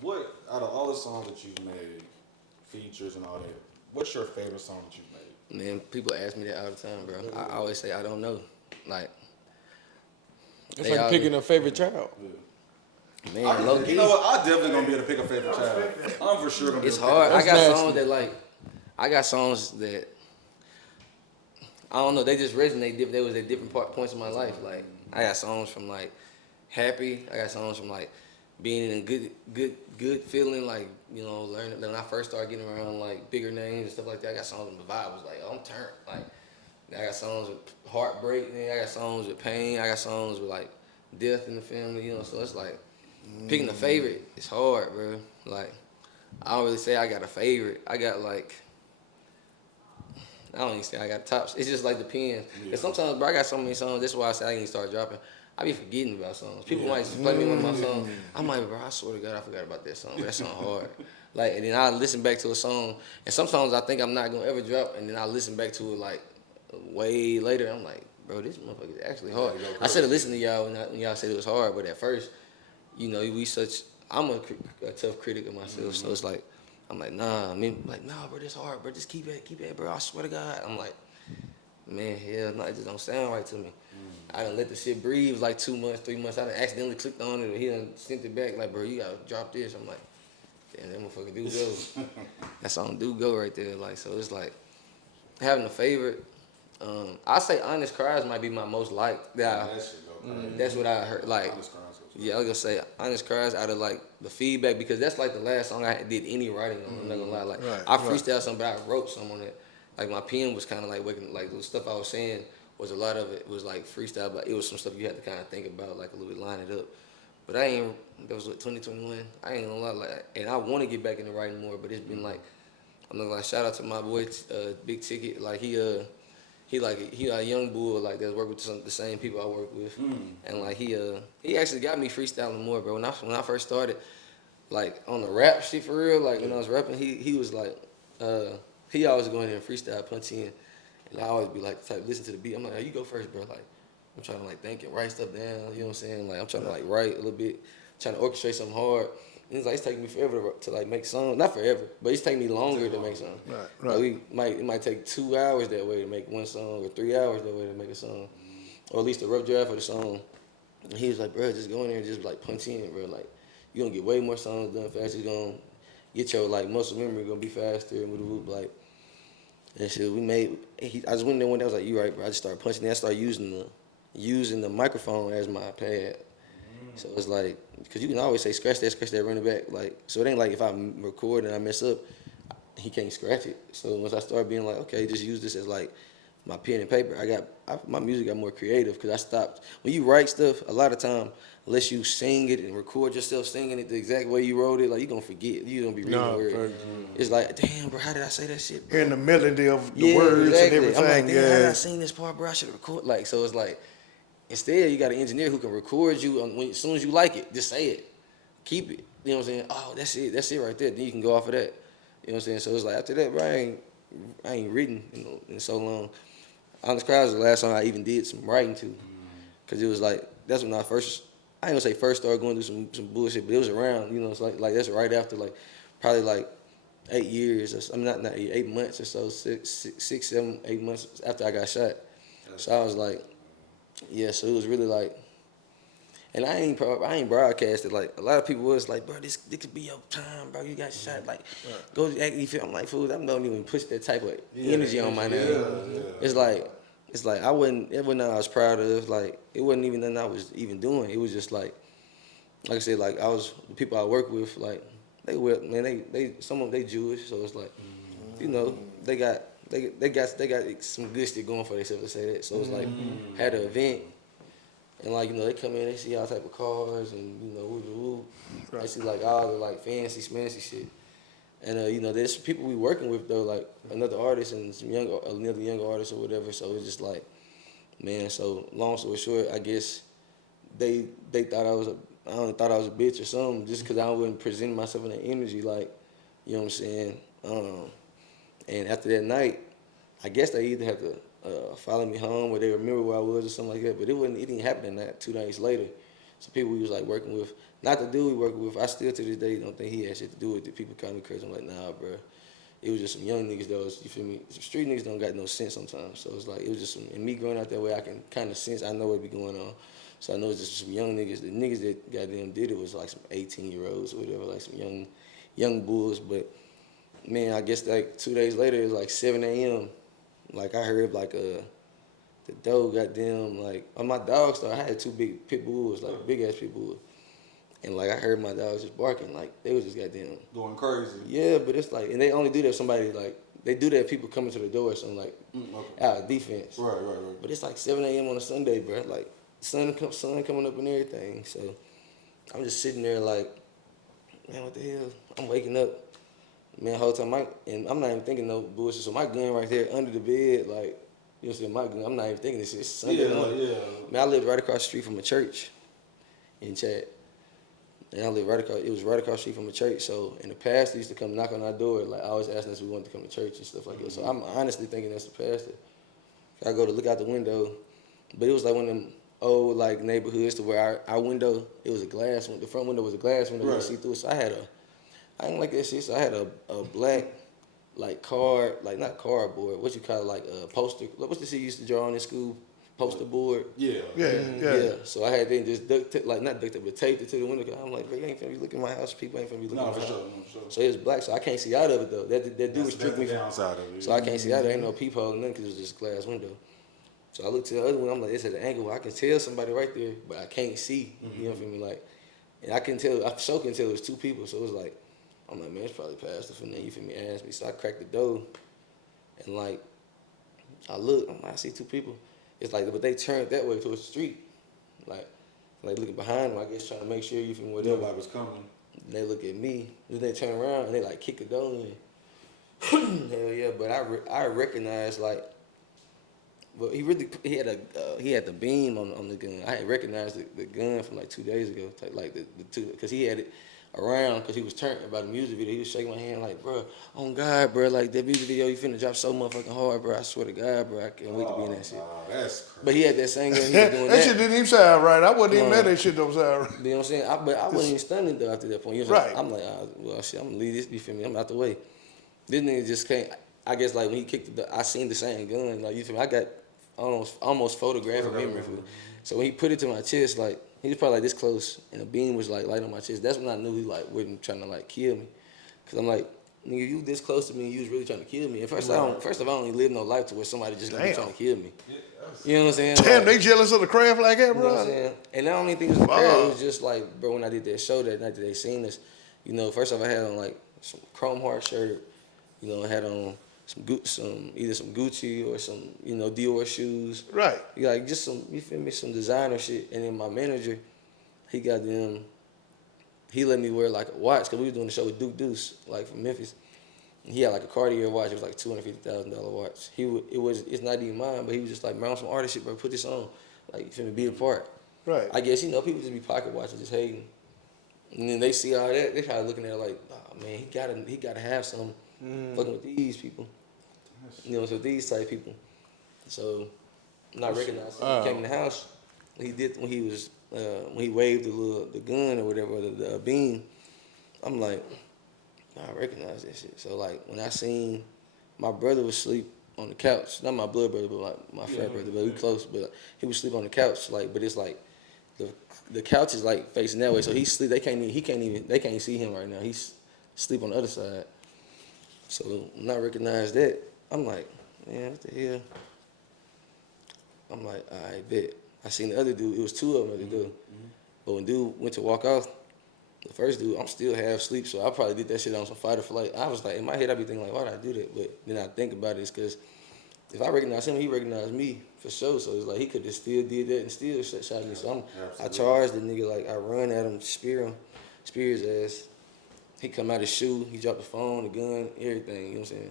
what out of all the songs that you've made, features and all that, what's your favorite song that you've made? Man, people ask me that all the time, bro. I always say I don't know. Like, It's like picking a favorite child. Man, low key. You know what? I definitely gonna be able to pick a favorite child. I'm for sure gonna be It's able to hard. pick I got nasty. songs that like, I got songs that I don't know. They just resonate. They was at different points in my life. Like I got songs from like happy. I got songs from like being in a good feeling. Like learning. When I first started getting around like bigger names and stuff like that. I got songs with the vibe was like, oh, I'm turned. Like I got songs with heartbreak. Then I got songs with pain. I got songs with like death in the family. So it's like. Picking a favorite is hard, bro. Like, I don't really say I got a favorite. I got like, I don't even say I got tops. It's just like depends. And sometimes, bro, I got so many songs. That's why I say I ain't start dropping. I be forgetting about songs. People might play me one of my songs. I'm like, bro, I swear to God, I forgot about that song. That song hard. Like, and then I listen back to a song, and sometimes I think I'm not gonna ever drop, and then I listen back to it like way later. I'm like, bro, this motherfucker is actually hard. I should have listened to y'all when y'all said it was hard, but at first. I'm a tough critic of myself, so it's like, I'm like, nah, bro, this hard, bro, just keep it, bro, I swear to God. I'm like, man, hell no, it just don't sound right to me. I done let the shit breathe like 2 months, 3 months, I done accidentally clicked on it, or he done sent it back, like, bro, you gotta drop this. I'm like, damn, that motherfucker do go. That song do go right there, like, so it's like, having a favorite, I say Honest Cries might be my most liked. That's what I heard, like, yeah, I was gonna say Honest Cries out of like the feedback because that's like the last song I did any writing on. I'm not gonna lie, like I freestyled something, but I wrote some on it. Like my pen was kind of like waking, like the stuff I was saying was a lot of it was like freestyle, but it was some stuff you had to kind of think about, like a little bit line it up. But that was what 2021. I ain't gonna lie, like, and I want to get back into writing more, but it's been like I'm not gonna lie. Shout out to my boy Big Ticket, like he a young bull like that work with the same people I work with, and like he actually got me freestyling more, bro. When I first started, like on the rap shit for real, like when I was rapping, he was like, he always go in there and freestyle, punch in, and I always be like the type listen to the beat. I'm like, oh, you go first, bro. Like I'm trying to like think and write stuff down. You know what I'm saying? Like I'm trying to like write a little bit, trying to orchestrate something hard. And it's like it's taking me forever to like make songs. Not forever, but it's taking me longer to make songs. Right. Like it might take 2 hours that way to make one song, or 3 hours that way to make a song, or at least a rough draft of the song. And he was like, bro, just go in there and just like punch in, bro. Like you gonna get way more songs done faster. You gonna get your like muscle memory gonna be faster and whoop like. And shit, I just went in there one day. I was like, you right, bro. I just started punching. I started using using the microphone as my pad. So it's like, because you can always say scratch that, run it back. Like, so it ain't like if I record and I mess up, he can't scratch it. So once I started being like, okay, just use this as like my pen and paper, my music got more creative because I stopped. When you write stuff, a lot of time, unless you sing it and record yourself singing it the exact way you wrote it, like you gonna forget. You gonna be reading the word. It's like, damn, bro, how did I say that shit, bro? Hearing the melody of the words exactly. and everything. I'm like, damn, how did I Yeah. sing this part, bro? I should have recorded. Like, so it's like, instead, you got an engineer who can record you as soon as you like it. Just say it. Keep it. You know what I'm saying? Oh, that's it. That's it right there. Then you can go off of that. You know what I'm saying? So it's like, after that, bro, I ain't written in so long. Honest Cries was the last song I even did some writing to. Because it was like, that's when I ain't gonna say first started going through some bullshit, but it was around, you know, it's like that's right after, like, probably like 8 years, or I'm not 8 months or so, 6, 7, 8 months after I got shot. So I was like, yeah, so it was really like, and I ain't broadcasted. Like, a lot of people was like, bro, this could be your time, bro. You got shot. Like, go act. You feel? I'm like, fool, I don't even push that type of energy on my name. It's like I wasn't. It wasn't nothing I was proud of. Like, it wasn't even nothing I was even doing. It was just like I said, like the people I work with, like some of them they Jewish, so it's like, you know, they got some good shit going for themselves to say that. So it's like had an event. And like, you know, they come in, they see all type of cars and, you know, woo. They see like all the like fancy shit. And you know, there's people we working with though, like another artist and another younger artist or whatever. So it's just like, man. So long story short, I guess they thought I thought I was a bitch or something just because I wasn't presenting myself in that energy, like, you know what I'm saying. And after that night, I guess they either have to follow me home or they remember where I was or something like that. But it didn't happen in that 2 days later. So people we was like working with, not the dude we working with, I still to this day don't think he had shit to do with it. People call me crazy. I'm like, nah, bro. It was just some young niggas though, you feel me? Some street niggas don't got no sense sometimes. So it's like, it was just and me growing out that way, I can kind of sense, I know what be going on. So I know it's just some young niggas. The niggas that goddamn did it was like some 18-year-olds or whatever, like some young bulls. But man, I guess like 2 days later, it was like 7 a.m. Like I heard like the dog goddamn like on my dog store. I had 2 big pit bulls, like big ass pit bulls, and like I heard my dogs just barking, like they was just goddamn Going crazy. Yeah, but it's like, and they only do that if somebody like they do that if people coming to the door or something, like out of defense. Right. But it's like 7 a.m. on a Sunday, bro. Like sun coming up and everything. So I'm just sitting there like, man, what the hell? I'm waking up. Man, whole time, and I'm not even thinking no bullshit. So my gun right there under the bed, like, you know what I'm saying, my gun, I'm not even thinking this shit. It's Sunday morning. Man, I lived right across the street from a church in Chad. And I lived it was right across the street from a church. So, and the pastor used to come knock on our door, like, always asking us if we wanted to come to church and stuff like that. So I'm honestly thinking that's the pastor. I go to look out the window, but it was like one of them old, like, neighborhoods to where our window, it was a glass window. The front window was a glass window, you could see through it. So I didn't like that shit, so I had a black, like, card, like, not cardboard, what you call it, like a poster. What's the shit you used to draw on in school? Poster board. Yeah. So I had them just not duct tape, but taped it to the window. I'm like, bro, you ain't finna be looking at my house. People ain't finna be looking at my house. No, for sure. So it was black, so I can't see out of it, though. That do restrict me. Downside of it. So I can't see out of it. Ain't no peephole or nothing because it was just a glass window. So I looked to the other one. I'm like, it's at an angle where I can tell somebody right there, but I can't see. You know what I mean? Like, and I can tell, I so can tell it was 2 people. So it was like, I'm like, man, it's probably pastor for nothing. You feel me? Ask me. So I cracked the door, and like, I look. I'm like, I see 2 people. It's like, but they turned that way towards the street, like looking behind them. I guess trying to make sure you feel me, whatever. Nobody was coming. They look at me. Then they turn around and they like kick the door in. Hell yeah! But I recognized like, but he had the beam on the gun. I had recognized the gun from like 2 days ago, like the 2, because he had it around because he was turned by the music video. He was shaking my hand like, bro, on God, bro, like that music video, you finna drop so motherfucking hard, bro. I swear to God, bro, I can't wait to be in that shit. That's crazy. But he had that same gun, he was doing That shit didn't even sound right. I wasn't even mad that shit don't sound right. You know what I'm saying? But I wasn't even stunned though after that point. You know what I'm saying? I'm like, well, shit, I'm gonna leave this, you feel me? I'm out the way. This nigga just can't, I guess like when he kicked I seen the same gun, like, you feel me? I got almost photographic memory for it. So when he put it to my chest, like, he was probably like this close, and the beam was like light on my chest. That's when I knew he like wasn't trying to like kill me, cause I'm like, nigga, you this close to me, and you was really trying to kill me. And first of all, I don't even live no life to where somebody just gonna be Damn. trying to kill me. You know what I'm saying? Damn, Like, they jealous of the craft like that, you know what I'm bro. saying? And I don't even think it was the crowd. It was just like, bro, when I did that show that night that they seen us, you know, first off I had on like some Chrome Heart shirt, you know, I had on either some Gucci or some, you know, Dior shoes. Right. Like just some, you feel me, some designer shit. And then my manager, he let me wear like a watch, cause we was doing the show with Duke Deuce, like from Memphis. And he had like a Cartier watch. It was like $250,000 watch. It's not even mine, but he was just like, man, I'm some artist shit, bro. Put this on, like you feel me, be a part. Right. I guess, you know, people just be pocket watching, just hating. And then they see all that, they kind of looking at it like, oh man, he gotta have some fucking with these people. You know, so these type people. So when I recognized him, he came in the house, he did when he waved the gun or whatever, the beam. I'm like, I recognize that shit. So like when I seen my brother was asleep on the couch, not my blood brother, but like my fat brother, but we close. But he was asleep on the couch, like, but it's like the couch is like facing that way, so he sleep. They can't see him right now. He's asleep on the other side. So when I recognized that, I'm like, man, what the hell? I'm like, I bet. I seen the other dude. It was two of them at the dude. But when dude went to walk off, the first dude, I'm still half asleep, so I probably did that shit on some fight or flight. I was like, in my head, I be thinking like, why did I do that? But then I think about it, it's because if I recognize him, he recognized me for sure. So it's like he could have still did that and still shot me. So I charged the nigga, like I run at him, spear his ass. He come out his shoe, he dropped the phone, the gun, everything. You know what I'm saying?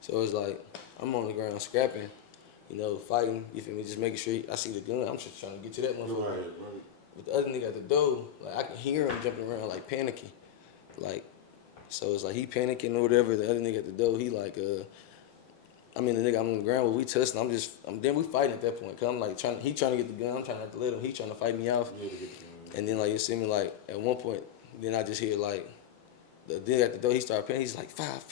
So it's like I'm on the ground scrapping, you know, fighting. You feel me? Just making sure I see the gun. I'm just trying to get to that motherfucker. Right. But the other nigga at the door, like I can hear him jumping around, like panicking, like. So it's like he panicking or whatever. The other nigga at the door, he like the nigga I'm on the ground with, we tussling. Then we fighting at that point. Cause I'm like he trying to get the gun. I'm trying not to let him. He trying to fight me off. And then like you see me like at one point, then I just hear like the nigga at the door. He started panicking. He's like five.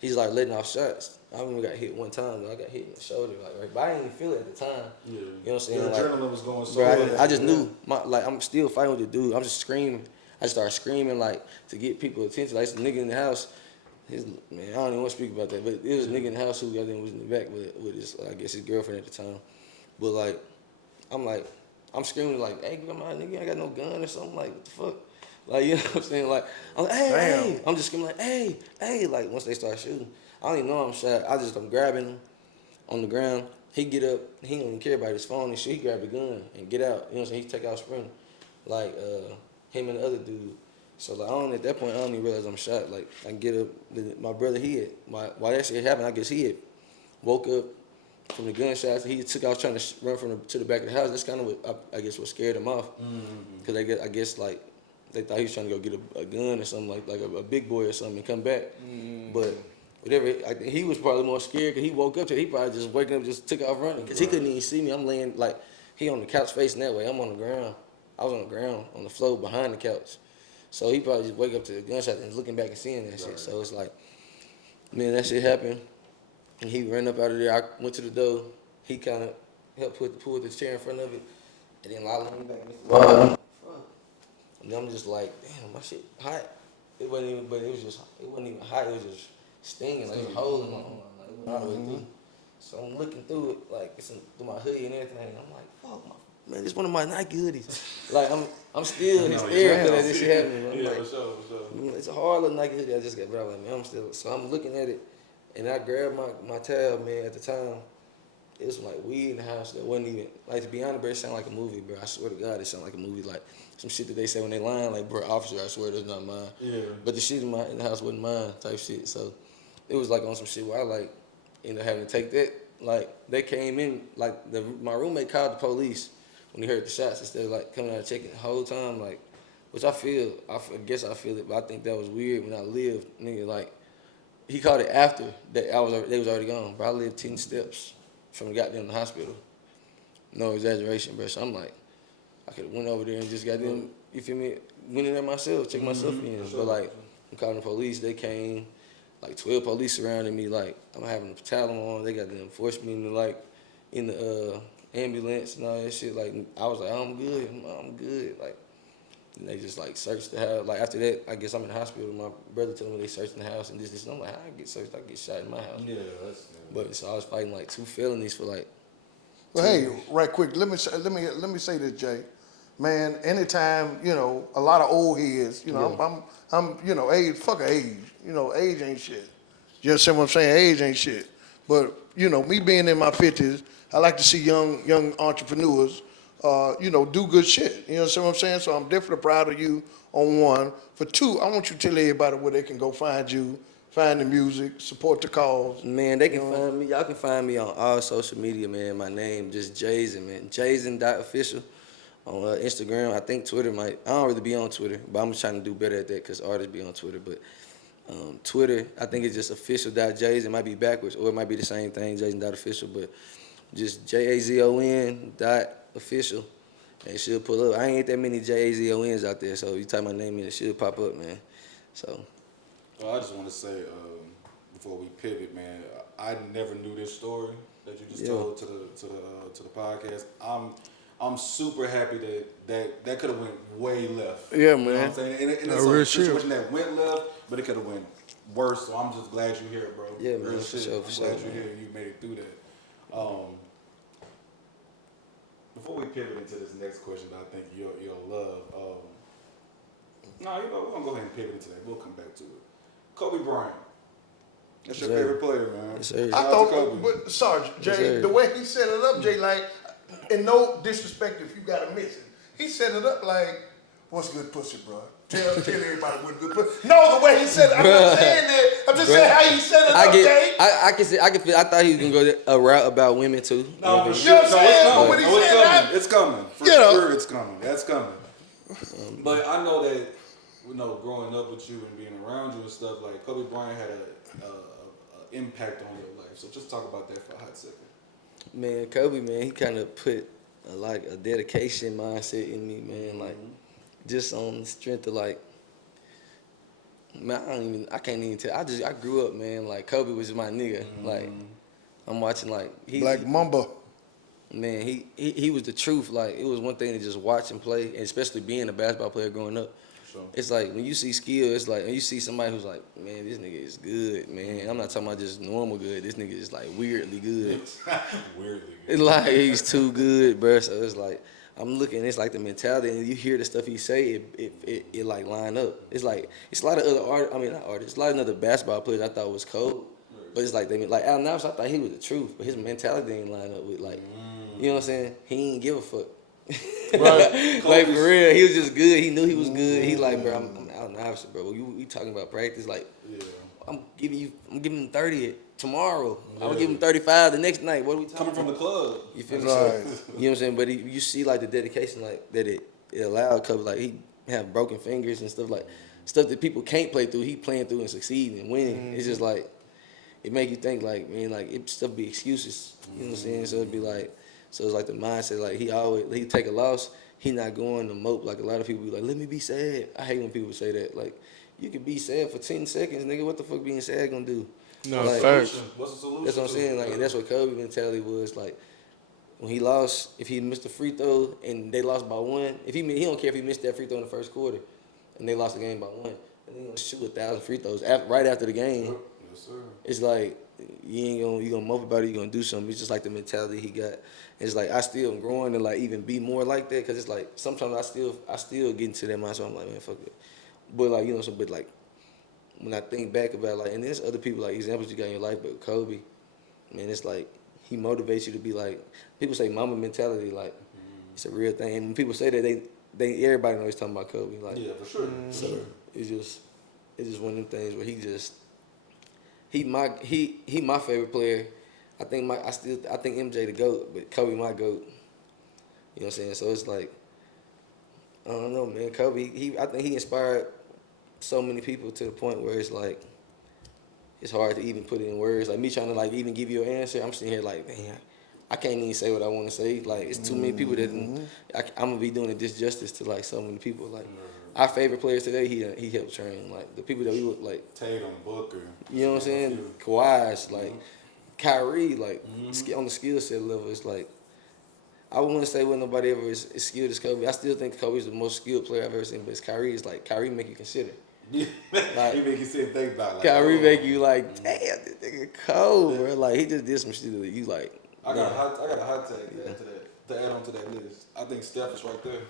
He's like letting off shots. I remember got hit one time. I got hit in the shoulder. Like, but I didn't even feel it at the time. Yeah. You know what I'm saying? Your like, adrenaline was going so. Bro, I just knew I'm still fighting with the dude. I'm just screaming. I just started screaming like to get people attention. Like the nigga in the house. I don't even want to speak about that, but it was a nigga in the house who got in was in the back with his, I guess his girlfriend at the time. But like, I'm screaming like, hey, grandma, nigga, I got no gun or something. Like, what the fuck? Like, you know what I'm saying? Like, I'm like, hey. I'm just screaming like, hey. Like, once they start shooting, I don't even know I'm shot. I'm grabbing him on the ground. He get up, he don't even care about his phone and shit. He grab the gun and get out. You know what I'm saying? He take out sprinting. Like, him and the other dude. So like at that point I don't even realize I'm shot. Like I get up, my brother while that shit happened, I guess he had woke up from the gunshots. He took off trying to run to the back of the house. That's kind of what I guess what scared him off. Because I guess like they thought he was trying to go get a gun or something like a big boy or something and come back. But whatever, I think he was probably more scared because he woke up to it. He probably just waking up, just took off running because he couldn't even see me. I'm laying like he on the couch facing that way. I'm on the ground. I was on the ground on the floor behind the couch. So he probably just wake up to the gunshot and looking back and seeing that shit. So it's like, man, that shit happened. And he ran up out of there. I went to the door. He kind of helped pull the chair in front of it. And then I leaned back and fuck. And I'm just like, damn, my shit hot. It wasn't even hot. It was just stinging. Like, it was a hole in my arm. Like, it went all the way through. So I'm looking through it, like, it's through my hoodie and everything. I'm like, fuck, man, this one of my Nike hoodies. Like, I'm still hysterical that this shit happening. I'm like, for sure. It's a hard little Nike hoodie I just got, but I'm like, man, so I'm looking at it, and I grabbed my tab, man, at the time. It was some, like, weed in the house that wasn't even, like, to be honest, bro, it sounded like a movie, bro. I swear to God, it sounded like a movie. Like, some shit that they say when they lying, like, bro, officer, I swear that's not mine. Yeah. But the shit in the house wasn't mine type shit. So it was, like, on some shit where I, like, ended up having to take that. Like, they came in, like, my roommate called the police when he heard the shots instead of, like, coming out and checking the whole time, like, which I guess I feel it, but I think that was weird when I lived, nigga, like, he called it after that they was already gone, bro. I lived 10 steps from goddamn the hospital. No exaggeration, bro. So I'm like, I could have went over there and just got them, you feel me, went in there myself, checked myself in. But like, I'm calling the police, they came, like 12 police surrounded me, like, I'm having a battalion on, they got them forced me into like, in the ambulance and all that shit. Like, I was like, I'm good, like, And they just like searched the house. Like after that, I guess I'm in the hospital. My brother told me they searched the house and this. And I'm like, how I get searched? I get shot in my house. Yeah, that's. But so I was fighting like 2 felonies for like. Well, hey, right quick, let me say this, Jay. Man, anytime, a lot of old heads, I'm age, fuck age. Age ain't shit. You understand what I'm saying? Age ain't shit. But, me being in my 50s, I like to see young entrepreneurs, do good shit. You understand what I'm saying? So I'm definitely proud of you on one. For two, I want you to tell everybody where they can go find you, find the music, support the cause. Man, they can find me. Y'all can find me on all social media, man. My name just Jazon, man. Jazon.official on Instagram. I think Twitter might. I don't really be on Twitter, but I'm trying to do better at that because artists be on Twitter. But Twitter, I think it's just official.jazon. It might be backwards or it might be the same thing, Jazon.official. But just JAZON.official. And it should pull up. I ain't that many JAZONs out there, so you type my name in, it should pop up, man. So. Well, I just want to say before we pivot, man, I never knew this story that you just told to the podcast. I'm super happy that could have went way left. Yeah, man. You know what I'm saying? And it's a situation that went left, but it could have went worse. So I'm just glad you're here, bro. Yeah, man. Real For shit. sure, I'm for glad sure, you're man. here. You made it through that. Before we pivot into this next question that I think you'll love. No, we're gonna go ahead and pivot into that. We'll come back to it. Kobe Bryant. That's your favorite player, man. Yes, sir. I Shout out to thought, Kobe. but Sarge, Jay, sir. the way he set it up, Jay, like, and no disrespect if you got to miss it, he set it up like, what's good pussy, bro? Tell everybody what's good pussy. No, the way he said it, I'm not saying that. I'm just saying how he set it up, Jay. I can feel. I thought he was gonna go a route about women too. No, for You sure. know what I'm saying? No, When he it's said coming. that- It's coming. For sure it's coming. That's coming. But I know that, growing up with you and being around you and stuff, like Kobe Bryant had a impact on your life. So just talk about that for a hot second. Man, Kobe, man, he kind of put a dedication mindset in me, man. Like just on the strength of like, man, I can't even tell. I grew up, man. Like Kobe was my nigga. Like I'm watching like Black Mamba. Man, he was the truth. Like it was one thing to just watch him play, and especially being a basketball player growing up. Sure. It's like when you see skill, it's like when you see somebody who's like, man, this nigga is good, man. I'm not talking about just normal good. This nigga is like weirdly good. Weirdly good. It's like he's too good, bro. So it's like I'm looking. It's like the mentality, and you hear the stuff he say, it like line up. It's like it's a lot of other not artists. A lot of other basketball players I thought was cold, but it's like like Al Iverson, I thought he was the truth, but his mentality didn't line up with like, you know what I'm saying? He ain't give a fuck. Right. Like for real, he was just good. He knew he was good. He like, bro, I'm out in Iverson, bro. You talking about practice? Like, Yeah. I'm giving him 30 tomorrow. I'm gonna give him 35 the next night. What are we talking Coming from the club. You feel me? Right. So, you know what I'm saying? But you see like the dedication like that it allowed Kobe. Like he have broken fingers and stuff stuff that people can't play through. He playing through and succeeding and winning. It's just like it make you think like, man, like it stuff be excuses. You know what I'm saying? So it'd be like, so it's like the mindset like he take a loss. He not going to mope like a lot of people be like, let me be sad. I hate when people say that. Like you could be sad for 10 seconds, nigga. What the fuck being sad gonna do? No, like, facts. What's the solution? That's what I'm to saying. it? Like, and that's what Kobe mentality was. Like, when he lost, if he missed a free throw and they lost by 1, he don't care if he missed that free throw in the first quarter, and they lost the game by 1, and he gonna shoot 1,000 free throws right after the game. Yes, sir. It's like you gonna mope about it. You gonna do something. It's just like the mentality he got. It's like I still am growing to like even be more like that because it's like sometimes I still get into that mindset. So I'm like, man, fuck it. But like but like when I think back about like, and there's other people like examples you got in your life, but Kobe, man, it's like he motivates you to be like people say mama mentality. Like it's a real thing. And when people say that, they everybody knows talking about Kobe. Like Yeah, for sure. so it's just one of them things where he my favorite player. I think MJ the GOAT, but Kobe my GOAT. You know what I'm saying? So it's like I don't know, man. Kobe, I think he inspired so many people to the point where it's like it's hard to even put it in words. Like me trying to like even give you an answer, I'm sitting here like, man, I can't even say what I want to say. Like it's too many people that I'm gonna be doing a disjustice to like so many people. Like our favorite players today, he helped train. Like the people that we look like, Tatum, Booker. you know what I'm saying? Kawhi's, like Kyrie, like on the skill set level, it's like I wouldn't say when nobody ever is skilled as Kobe. I still think Kobe's the most skilled player I've ever seen, but it's Kyrie. Is like Kyrie make you consider. Like, he make you sit and think about it. Like, Kyrie make you like, damn, this nigga cold, bro. Like he just did some shit that you like. I got a hot take to add to that. To add on to that list, I think Steph is right there.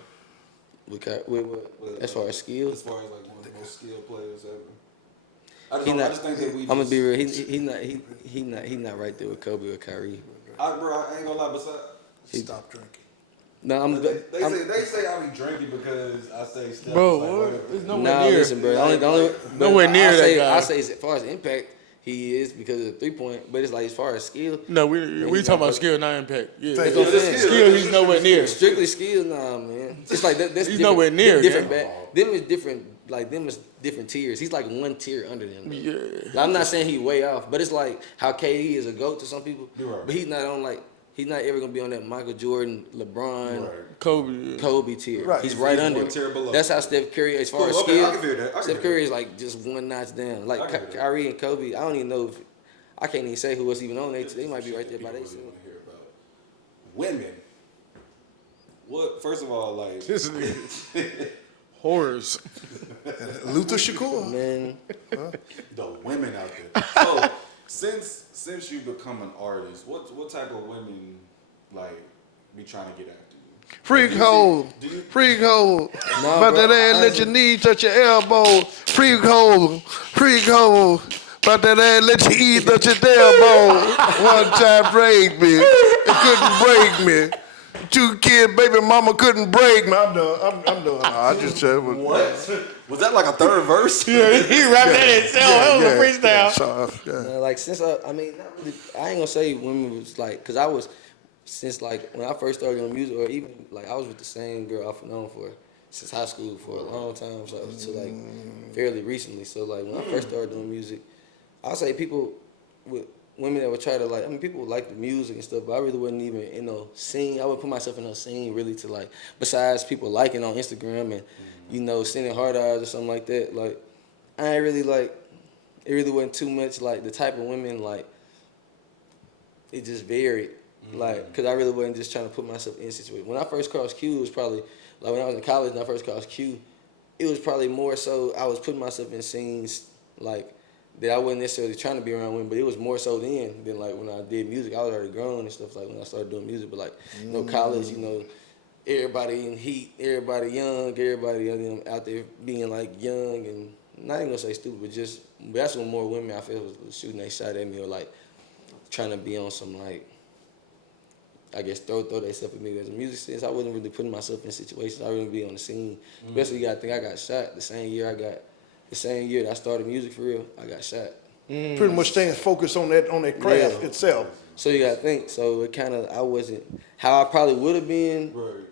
As far as skill, as far as like one of the most skilled players ever. I he not. just think that we. I'm gonna be real. He not right there with Kobe or Kyrie. I ain't gonna lie. Besides, Stop drinking. No, I'm. They say I be drinking because I say Steph. Bro, is like, what? It's nowhere Nah, near. listen, bro. The only, Nowhere near that guy. I say as far as impact, he is because of the 3-point. But it's like as far as skill. No, we talking about skill, not impact. Yeah, That's what I'm saying. skill, he's nowhere near. Strictly skill, nah, man. It's like that's He's different, nowhere near, different. man. Them is different. Like them is different tiers. He's like one tier under them. Though. Yeah. Like, I'm not saying he way off, but it's like how KD is a GOAT to some people. You're right. But he's not on like he's not ever gonna be on that Michael Jordan, LeBron, Kobe tier. Right. He's right He's under. one tier below. That's how Steph Curry, as far as Cool, okay, skill, I can feel that. I can Steph feel Curry that. is like just one notch down. I Like can feel that. Kyrie and Kobe, I don't even know if I can't even say who was even on. They might be right there by People themselves. really wanna hear about women. What? First of all, like This nigga. Horrors. Luther Shakur. Man, the women out there. So since you become an artist, what type of women like be trying to get after you? Freak hole. Freak hole. About bro, that ass, let your knee touch your elbow. Freak hole. Freak hole. About that ass, let your E touch your elbow. One time break me. It couldn't break me. 2 kid baby mama couldn't break me. I'm done. I'm done. I just said it was. What? Was that like a third verse? He rapped that himself. That was a freestyle. Yeah. like since I mean, not really, I ain't gonna say women was like, cause I was since like when I first started doing music, or even like I was with the same girl off and on for since high school for a long time, so to like fairly recently. So like when I first started doing music, I'll say people with women that would try to like, I mean, people would like the music and stuff, but I really wasn't even in no scene. I would put myself in no scene really to like, besides people liking on Instagram and, you know, sending hard eyes or something like that. Like, I ain't really like, it really wasn't too much like the type of women, like, it just varied. Like, cause I really wasn't just trying to put myself in a situation. When I first crossed Q, it was probably, like when I was in college and I first crossed Q, it was probably more so I was putting myself in scenes, like, that I wasn't necessarily trying to be around women, but it was more so then than like when I did music. I was already grown and stuff like when I started doing music, but like you know, college, you know, everybody in heat, everybody young, everybody out there being like young and not even gonna say stupid, but just that's when more women I feel was shooting they shot at me or like trying to be on some like I guess throw themselves at me as a music sense. I wasn't really putting myself in situations. I wouldn't be on the scene. Especially you gotta think I got shot the same year that I started music for real, I got shot. Pretty much staying focused on that craft itself. So you gotta think. So it kind of I wasn't how I probably would have been. Right.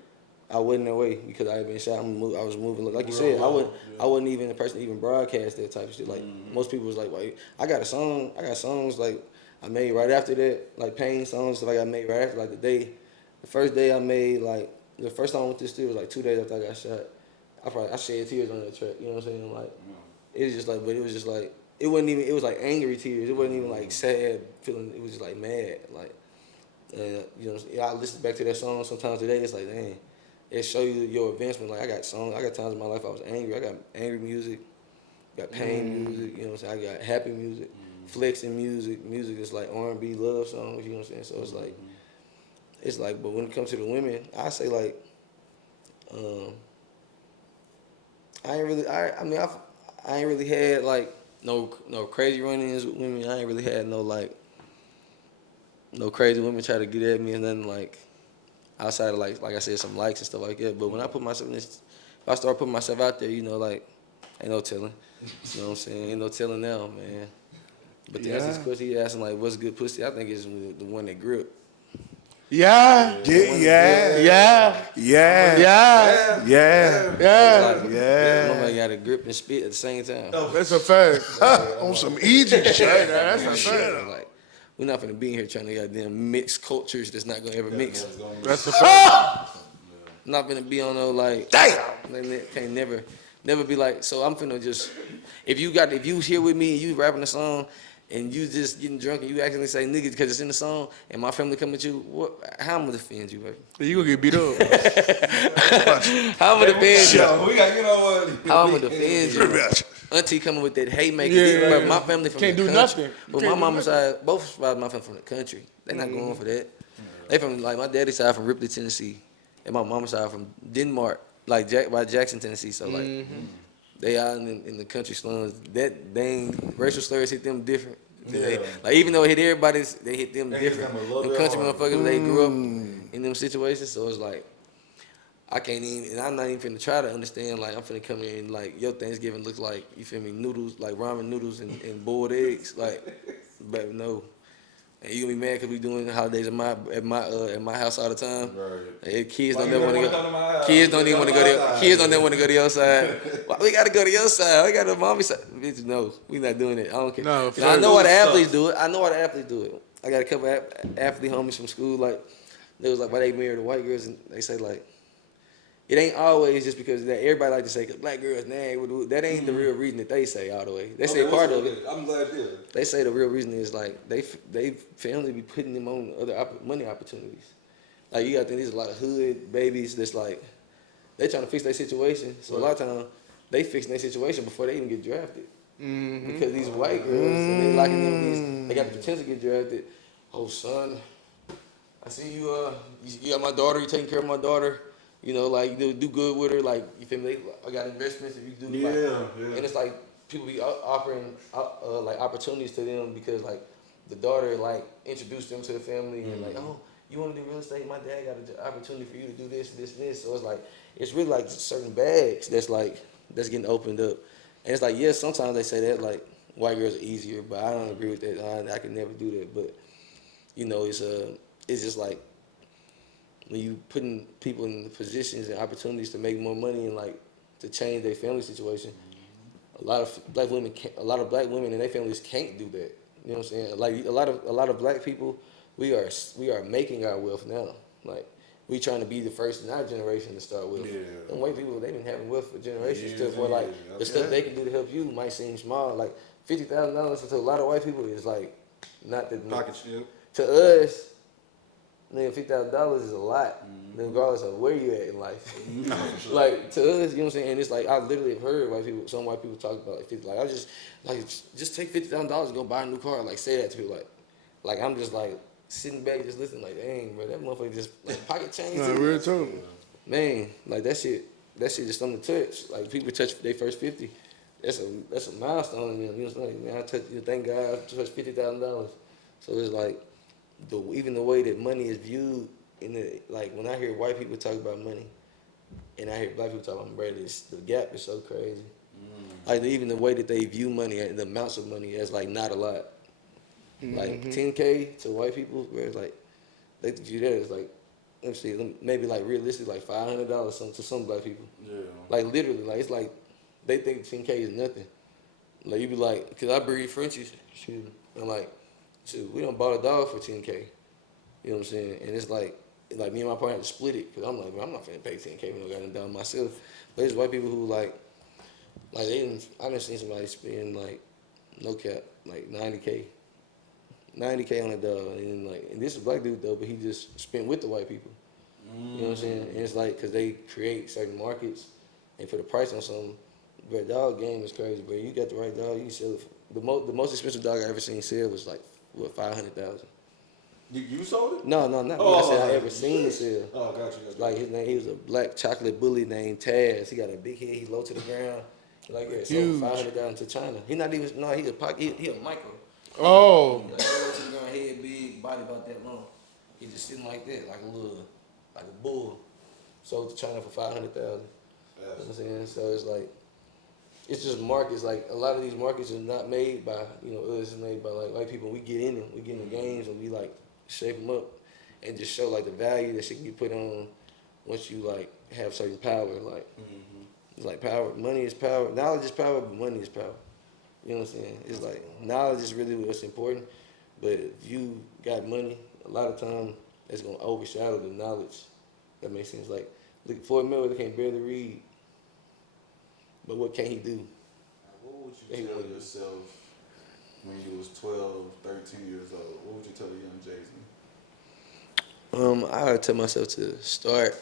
I wasn't that way because I had been shot. I was moving like you said. I wasn't even the person to even broadcast that type of shit. Like most people was like, well, I got songs like I made right after that, like pain songs stuff I got made right after like the first day I made like the first time I went to the studio was like 2 days after I got shot. I shed tears on that track. You know what I'm saying? Like. It was just like, but it was just like, it wasn't even, it was like angry tears. It wasn't even like sad feeling. It was just like mad. Like, you know, I listen back to that song sometimes today. It's like, dang, it show you your advancement. Like, I got times in my life I was angry. I got angry music, got pain music, you know what I'm saying? I got happy music, flexing music. Music is like R&B love songs, you know what I'm saying? So it's like, but when it comes to the women, I say like, I ain't really had like no crazy run-ins with women. I ain't really had no crazy women try to get at me and nothing like outside of like I said some likes and stuff like that. But when I put myself in this, if I start putting myself out there, you know, like ain't no telling. You know what I'm saying? Ain't no telling now, man. But to answer this question, he asking like, what's good pussy? I think it's the one that grip. Yeah. Nobody got a grip and spit at the same time. That's a fact. On some easy shit. That's a fact. Like, we're not gonna be in here trying to goddamn mix cultures that's not gonna ever mix. That's a fact. Not gonna be on no like can't never be like, so I'm finna just if you here with me and you rapping a song and you just getting drunk and you actually say nigga because it's in the song, and my family come at you, how I'm gonna defend you, baby? You gonna get beat up. How I'm gonna defend you? Yo, we got, you know what? How I'm gonna defend you? Gotcha. Auntie coming with that haymaker. Yeah. But my family from Can't the do country. nothing. But Can't my do mama's nothing. side, both sides of my family from the country. They not going for that. They from like my daddy's side from Ripley, Tennessee, and my mama's side from Denmark, like by Jackson, Tennessee. So like they out in the country slums. That dang racial slurs hit them different. Yeah. Like even though it hit everybody, they hit them They hit different. them a little Them bit country harder. motherfuckers, they grew up in them situations. So it's like I can't even, and I'm not even finna try to understand. Like I'm finna come in, like your Thanksgiving looks like, you feel me, noodles, like ramen noodles and boiled eggs, like, but no. And you gonna be mad because we doing holidays at my house all the time. Right. And kids Why don't you never want to never go. wanna come to my house? Kids don't You even want to come go to to. my side. Kids don't never want to go to your side. Why we gotta go to your side. We got to mommy side. Bitch, no, we not doing it. I don't care. No, And I know why the first- athletes do it. I know why the athletes do it. I got a couple athlete homies from school. Like they was like, why they married the white girls, and they say like, it ain't always just because that everybody like to say 'cause black girls nag. That ain't the real reason that they say all the way. They say part of it. I'm glad you. They say the real reason is like they family be putting them on other money opportunities. Like you got to think there's a lot of hood babies that's like they trying to fix their situation. So a lot of times they fixing their situation before they even get drafted. Because these white girls and they locking them these, they got the potential to get drafted. Oh son, I see you. You got my daughter. You taking care of my daughter. You know, like you do good with her. Like you feel me? I got investments. If you do, like, Yeah. and it's like people be offering like opportunities to them because like the daughter like introduced them to the family and like, oh, you want to do real estate? My dad got an opportunity for you to do this, this, this. So it's like it's really like certain bags that's getting opened up, and it's like yes, sometimes they say that like white girls are easier, but I don't agree with that. I can never do that. But you know, it's just like when you putting people in the positions and opportunities to make more money and like to change their family situation. A lot of black women and their families can't do that. You know what I'm saying? Like a lot of black people, we are making our wealth now. Like we trying to be the first in our generation to start with. Yeah. And white people, they've been having wealth for generations. Years Stuff where like and the years. stuff they can do to help you might seem small. Like $50,000 to a lot of white people is like not that much. Pocket chip. To us, nigga, $50,000 is a lot, regardless of where you at in life. No, for sure. Like to us, you know what I'm saying? And it's like I literally have heard some white people talk about like 50. Like I just take $50,000 and go buy a new car. Like say that to people. Like I'm just like sitting back just listening. Like dang, bro, that motherfucker just like pocket change. Nah, too. real talk. Man, like that shit just something to touch. Like people touch their first 50. That's a milestone in them. You know what I'm saying? Man, I touched. Thank God I touched $50,000. So it's like even the way that money is viewed in the like when I hear white people talk about money and I hear black people talk about money, the gap is so crazy. Like even the way that they view money and the amounts of money as like not a lot. Like $10K to white people, where it's like they view that as like maybe like realistic like $500 to some black people. Yeah. Like literally, like it's like they think $10K is nothing. Like you be like, cause I breed Frenchies, shoot, and like, shoot, we done bought a dog for $10K. You know what I'm saying? And it's like me and my partner had to split it, cause I'm like, bro, I'm not finna pay $10K when I got a dog myself. But there's white people who like I done seen somebody spend like no cap like $90K on a dog, and this is a black dude though, but he just spent with the white people. You know what I'm saying? And it's like because they create certain markets and put a price on something. But dog game is crazy, bro. You got the right dog, you can sell it. The most expensive dog I ever seen sell was like what $500,000. You sold it? No, not me. Oh, I said I okay. ever seen sell. Oh, got you. Like his name, he was a black chocolate bully named Taz. He got a big head. He low to the ground. Like yeah, sold Huge. $500,000 to China. He not even he a pocket. He a micro. Oh, Like, low to the ground, head big, body about that long. He just sitting like that, like a bull. Sold to China for $500,000. You know what I'm saying? So it's like, it's just markets. Like a lot of these markets are not made by us. It's made by like white people. We get in them. We get in the games and we like shape them up and just show like the value that shit can be put on once you like have certain power. Like it's like power. Money is power. Knowledge is power, but money is power. You know what I'm saying? It's like knowledge is really what's important. But if you got money, a lot of time that's gonna overshadow the knowledge. That makes sense. Like look, Floyd Mayweather can't barely read. But what can he do? What would Hey, you tell what- yourself when you was 12, 13 years old? What would you tell a young Jazon? I would tell myself to start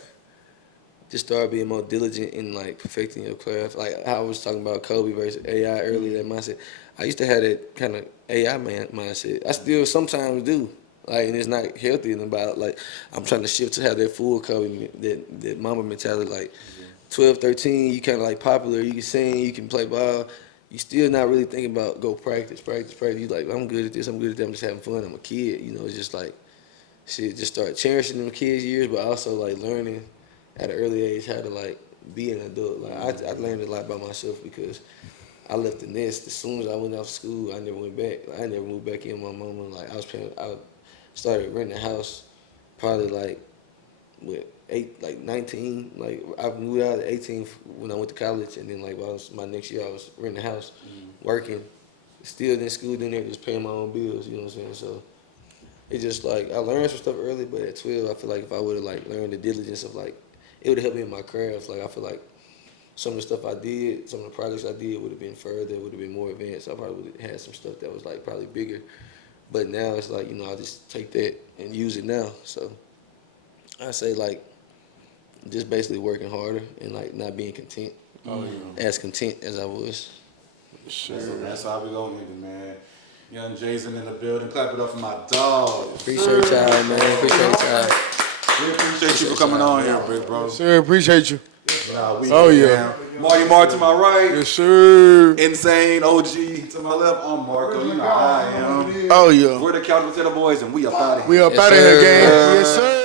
being more diligent in like perfecting your craft. Like how I was talking about Kobe versus AI earlier, that mindset. I used to have that kind of AI mindset. I still sometimes do. Like, and it's not healthy and about like I'm trying to shift to have that full Kobe, that mama mentality. Like 12, 13, you kind of like popular. You can sing, you can play ball. You still not really thinking about go practice. You like I'm good at this. I'm good at that. I'm just having fun. I'm a kid. You know, it's just like shit. Just start cherishing them kids' years, but also like learning at an early age how to like be an adult. Like I learned a lot by myself because I left the nest as soon as I went off school. I never went back. Like, I never moved back in with my mama. Like I started renting a house probably like with 19. Like I moved out at 18 when I went to college, and then like my next year I was renting a house, working, still in school, then there just paying my own bills. You know what I'm saying? So it's just like I learned some stuff early, but at 12 I feel like if I would have like learned the diligence of like it would have helped me in my craft. Like I feel like some of the stuff I did, some of the projects I did would have been further, would have been more advanced. I probably would have had some stuff that was like probably bigger. But now it's like, I just take that and use it now. So I say like just basically working harder and like not being content. As content as I was. Sure. That's how we gonna end it, man. Young Jazon in the building. Clap it up for my dog. Appreciate y'all, man. Appreciate y'all. We appreciate you for coming on here, big bro. Sir, appreciate you. Nah, we Oh, here, yeah. man. Marty Mark to my right. Yes, sir. Insane OG to my left. I'm Marco. You know how I am. Oh, yeah. We're the Couch Potato Boys, and we up out of here. We up Yes, out of here, sir. gang. Yes, sir.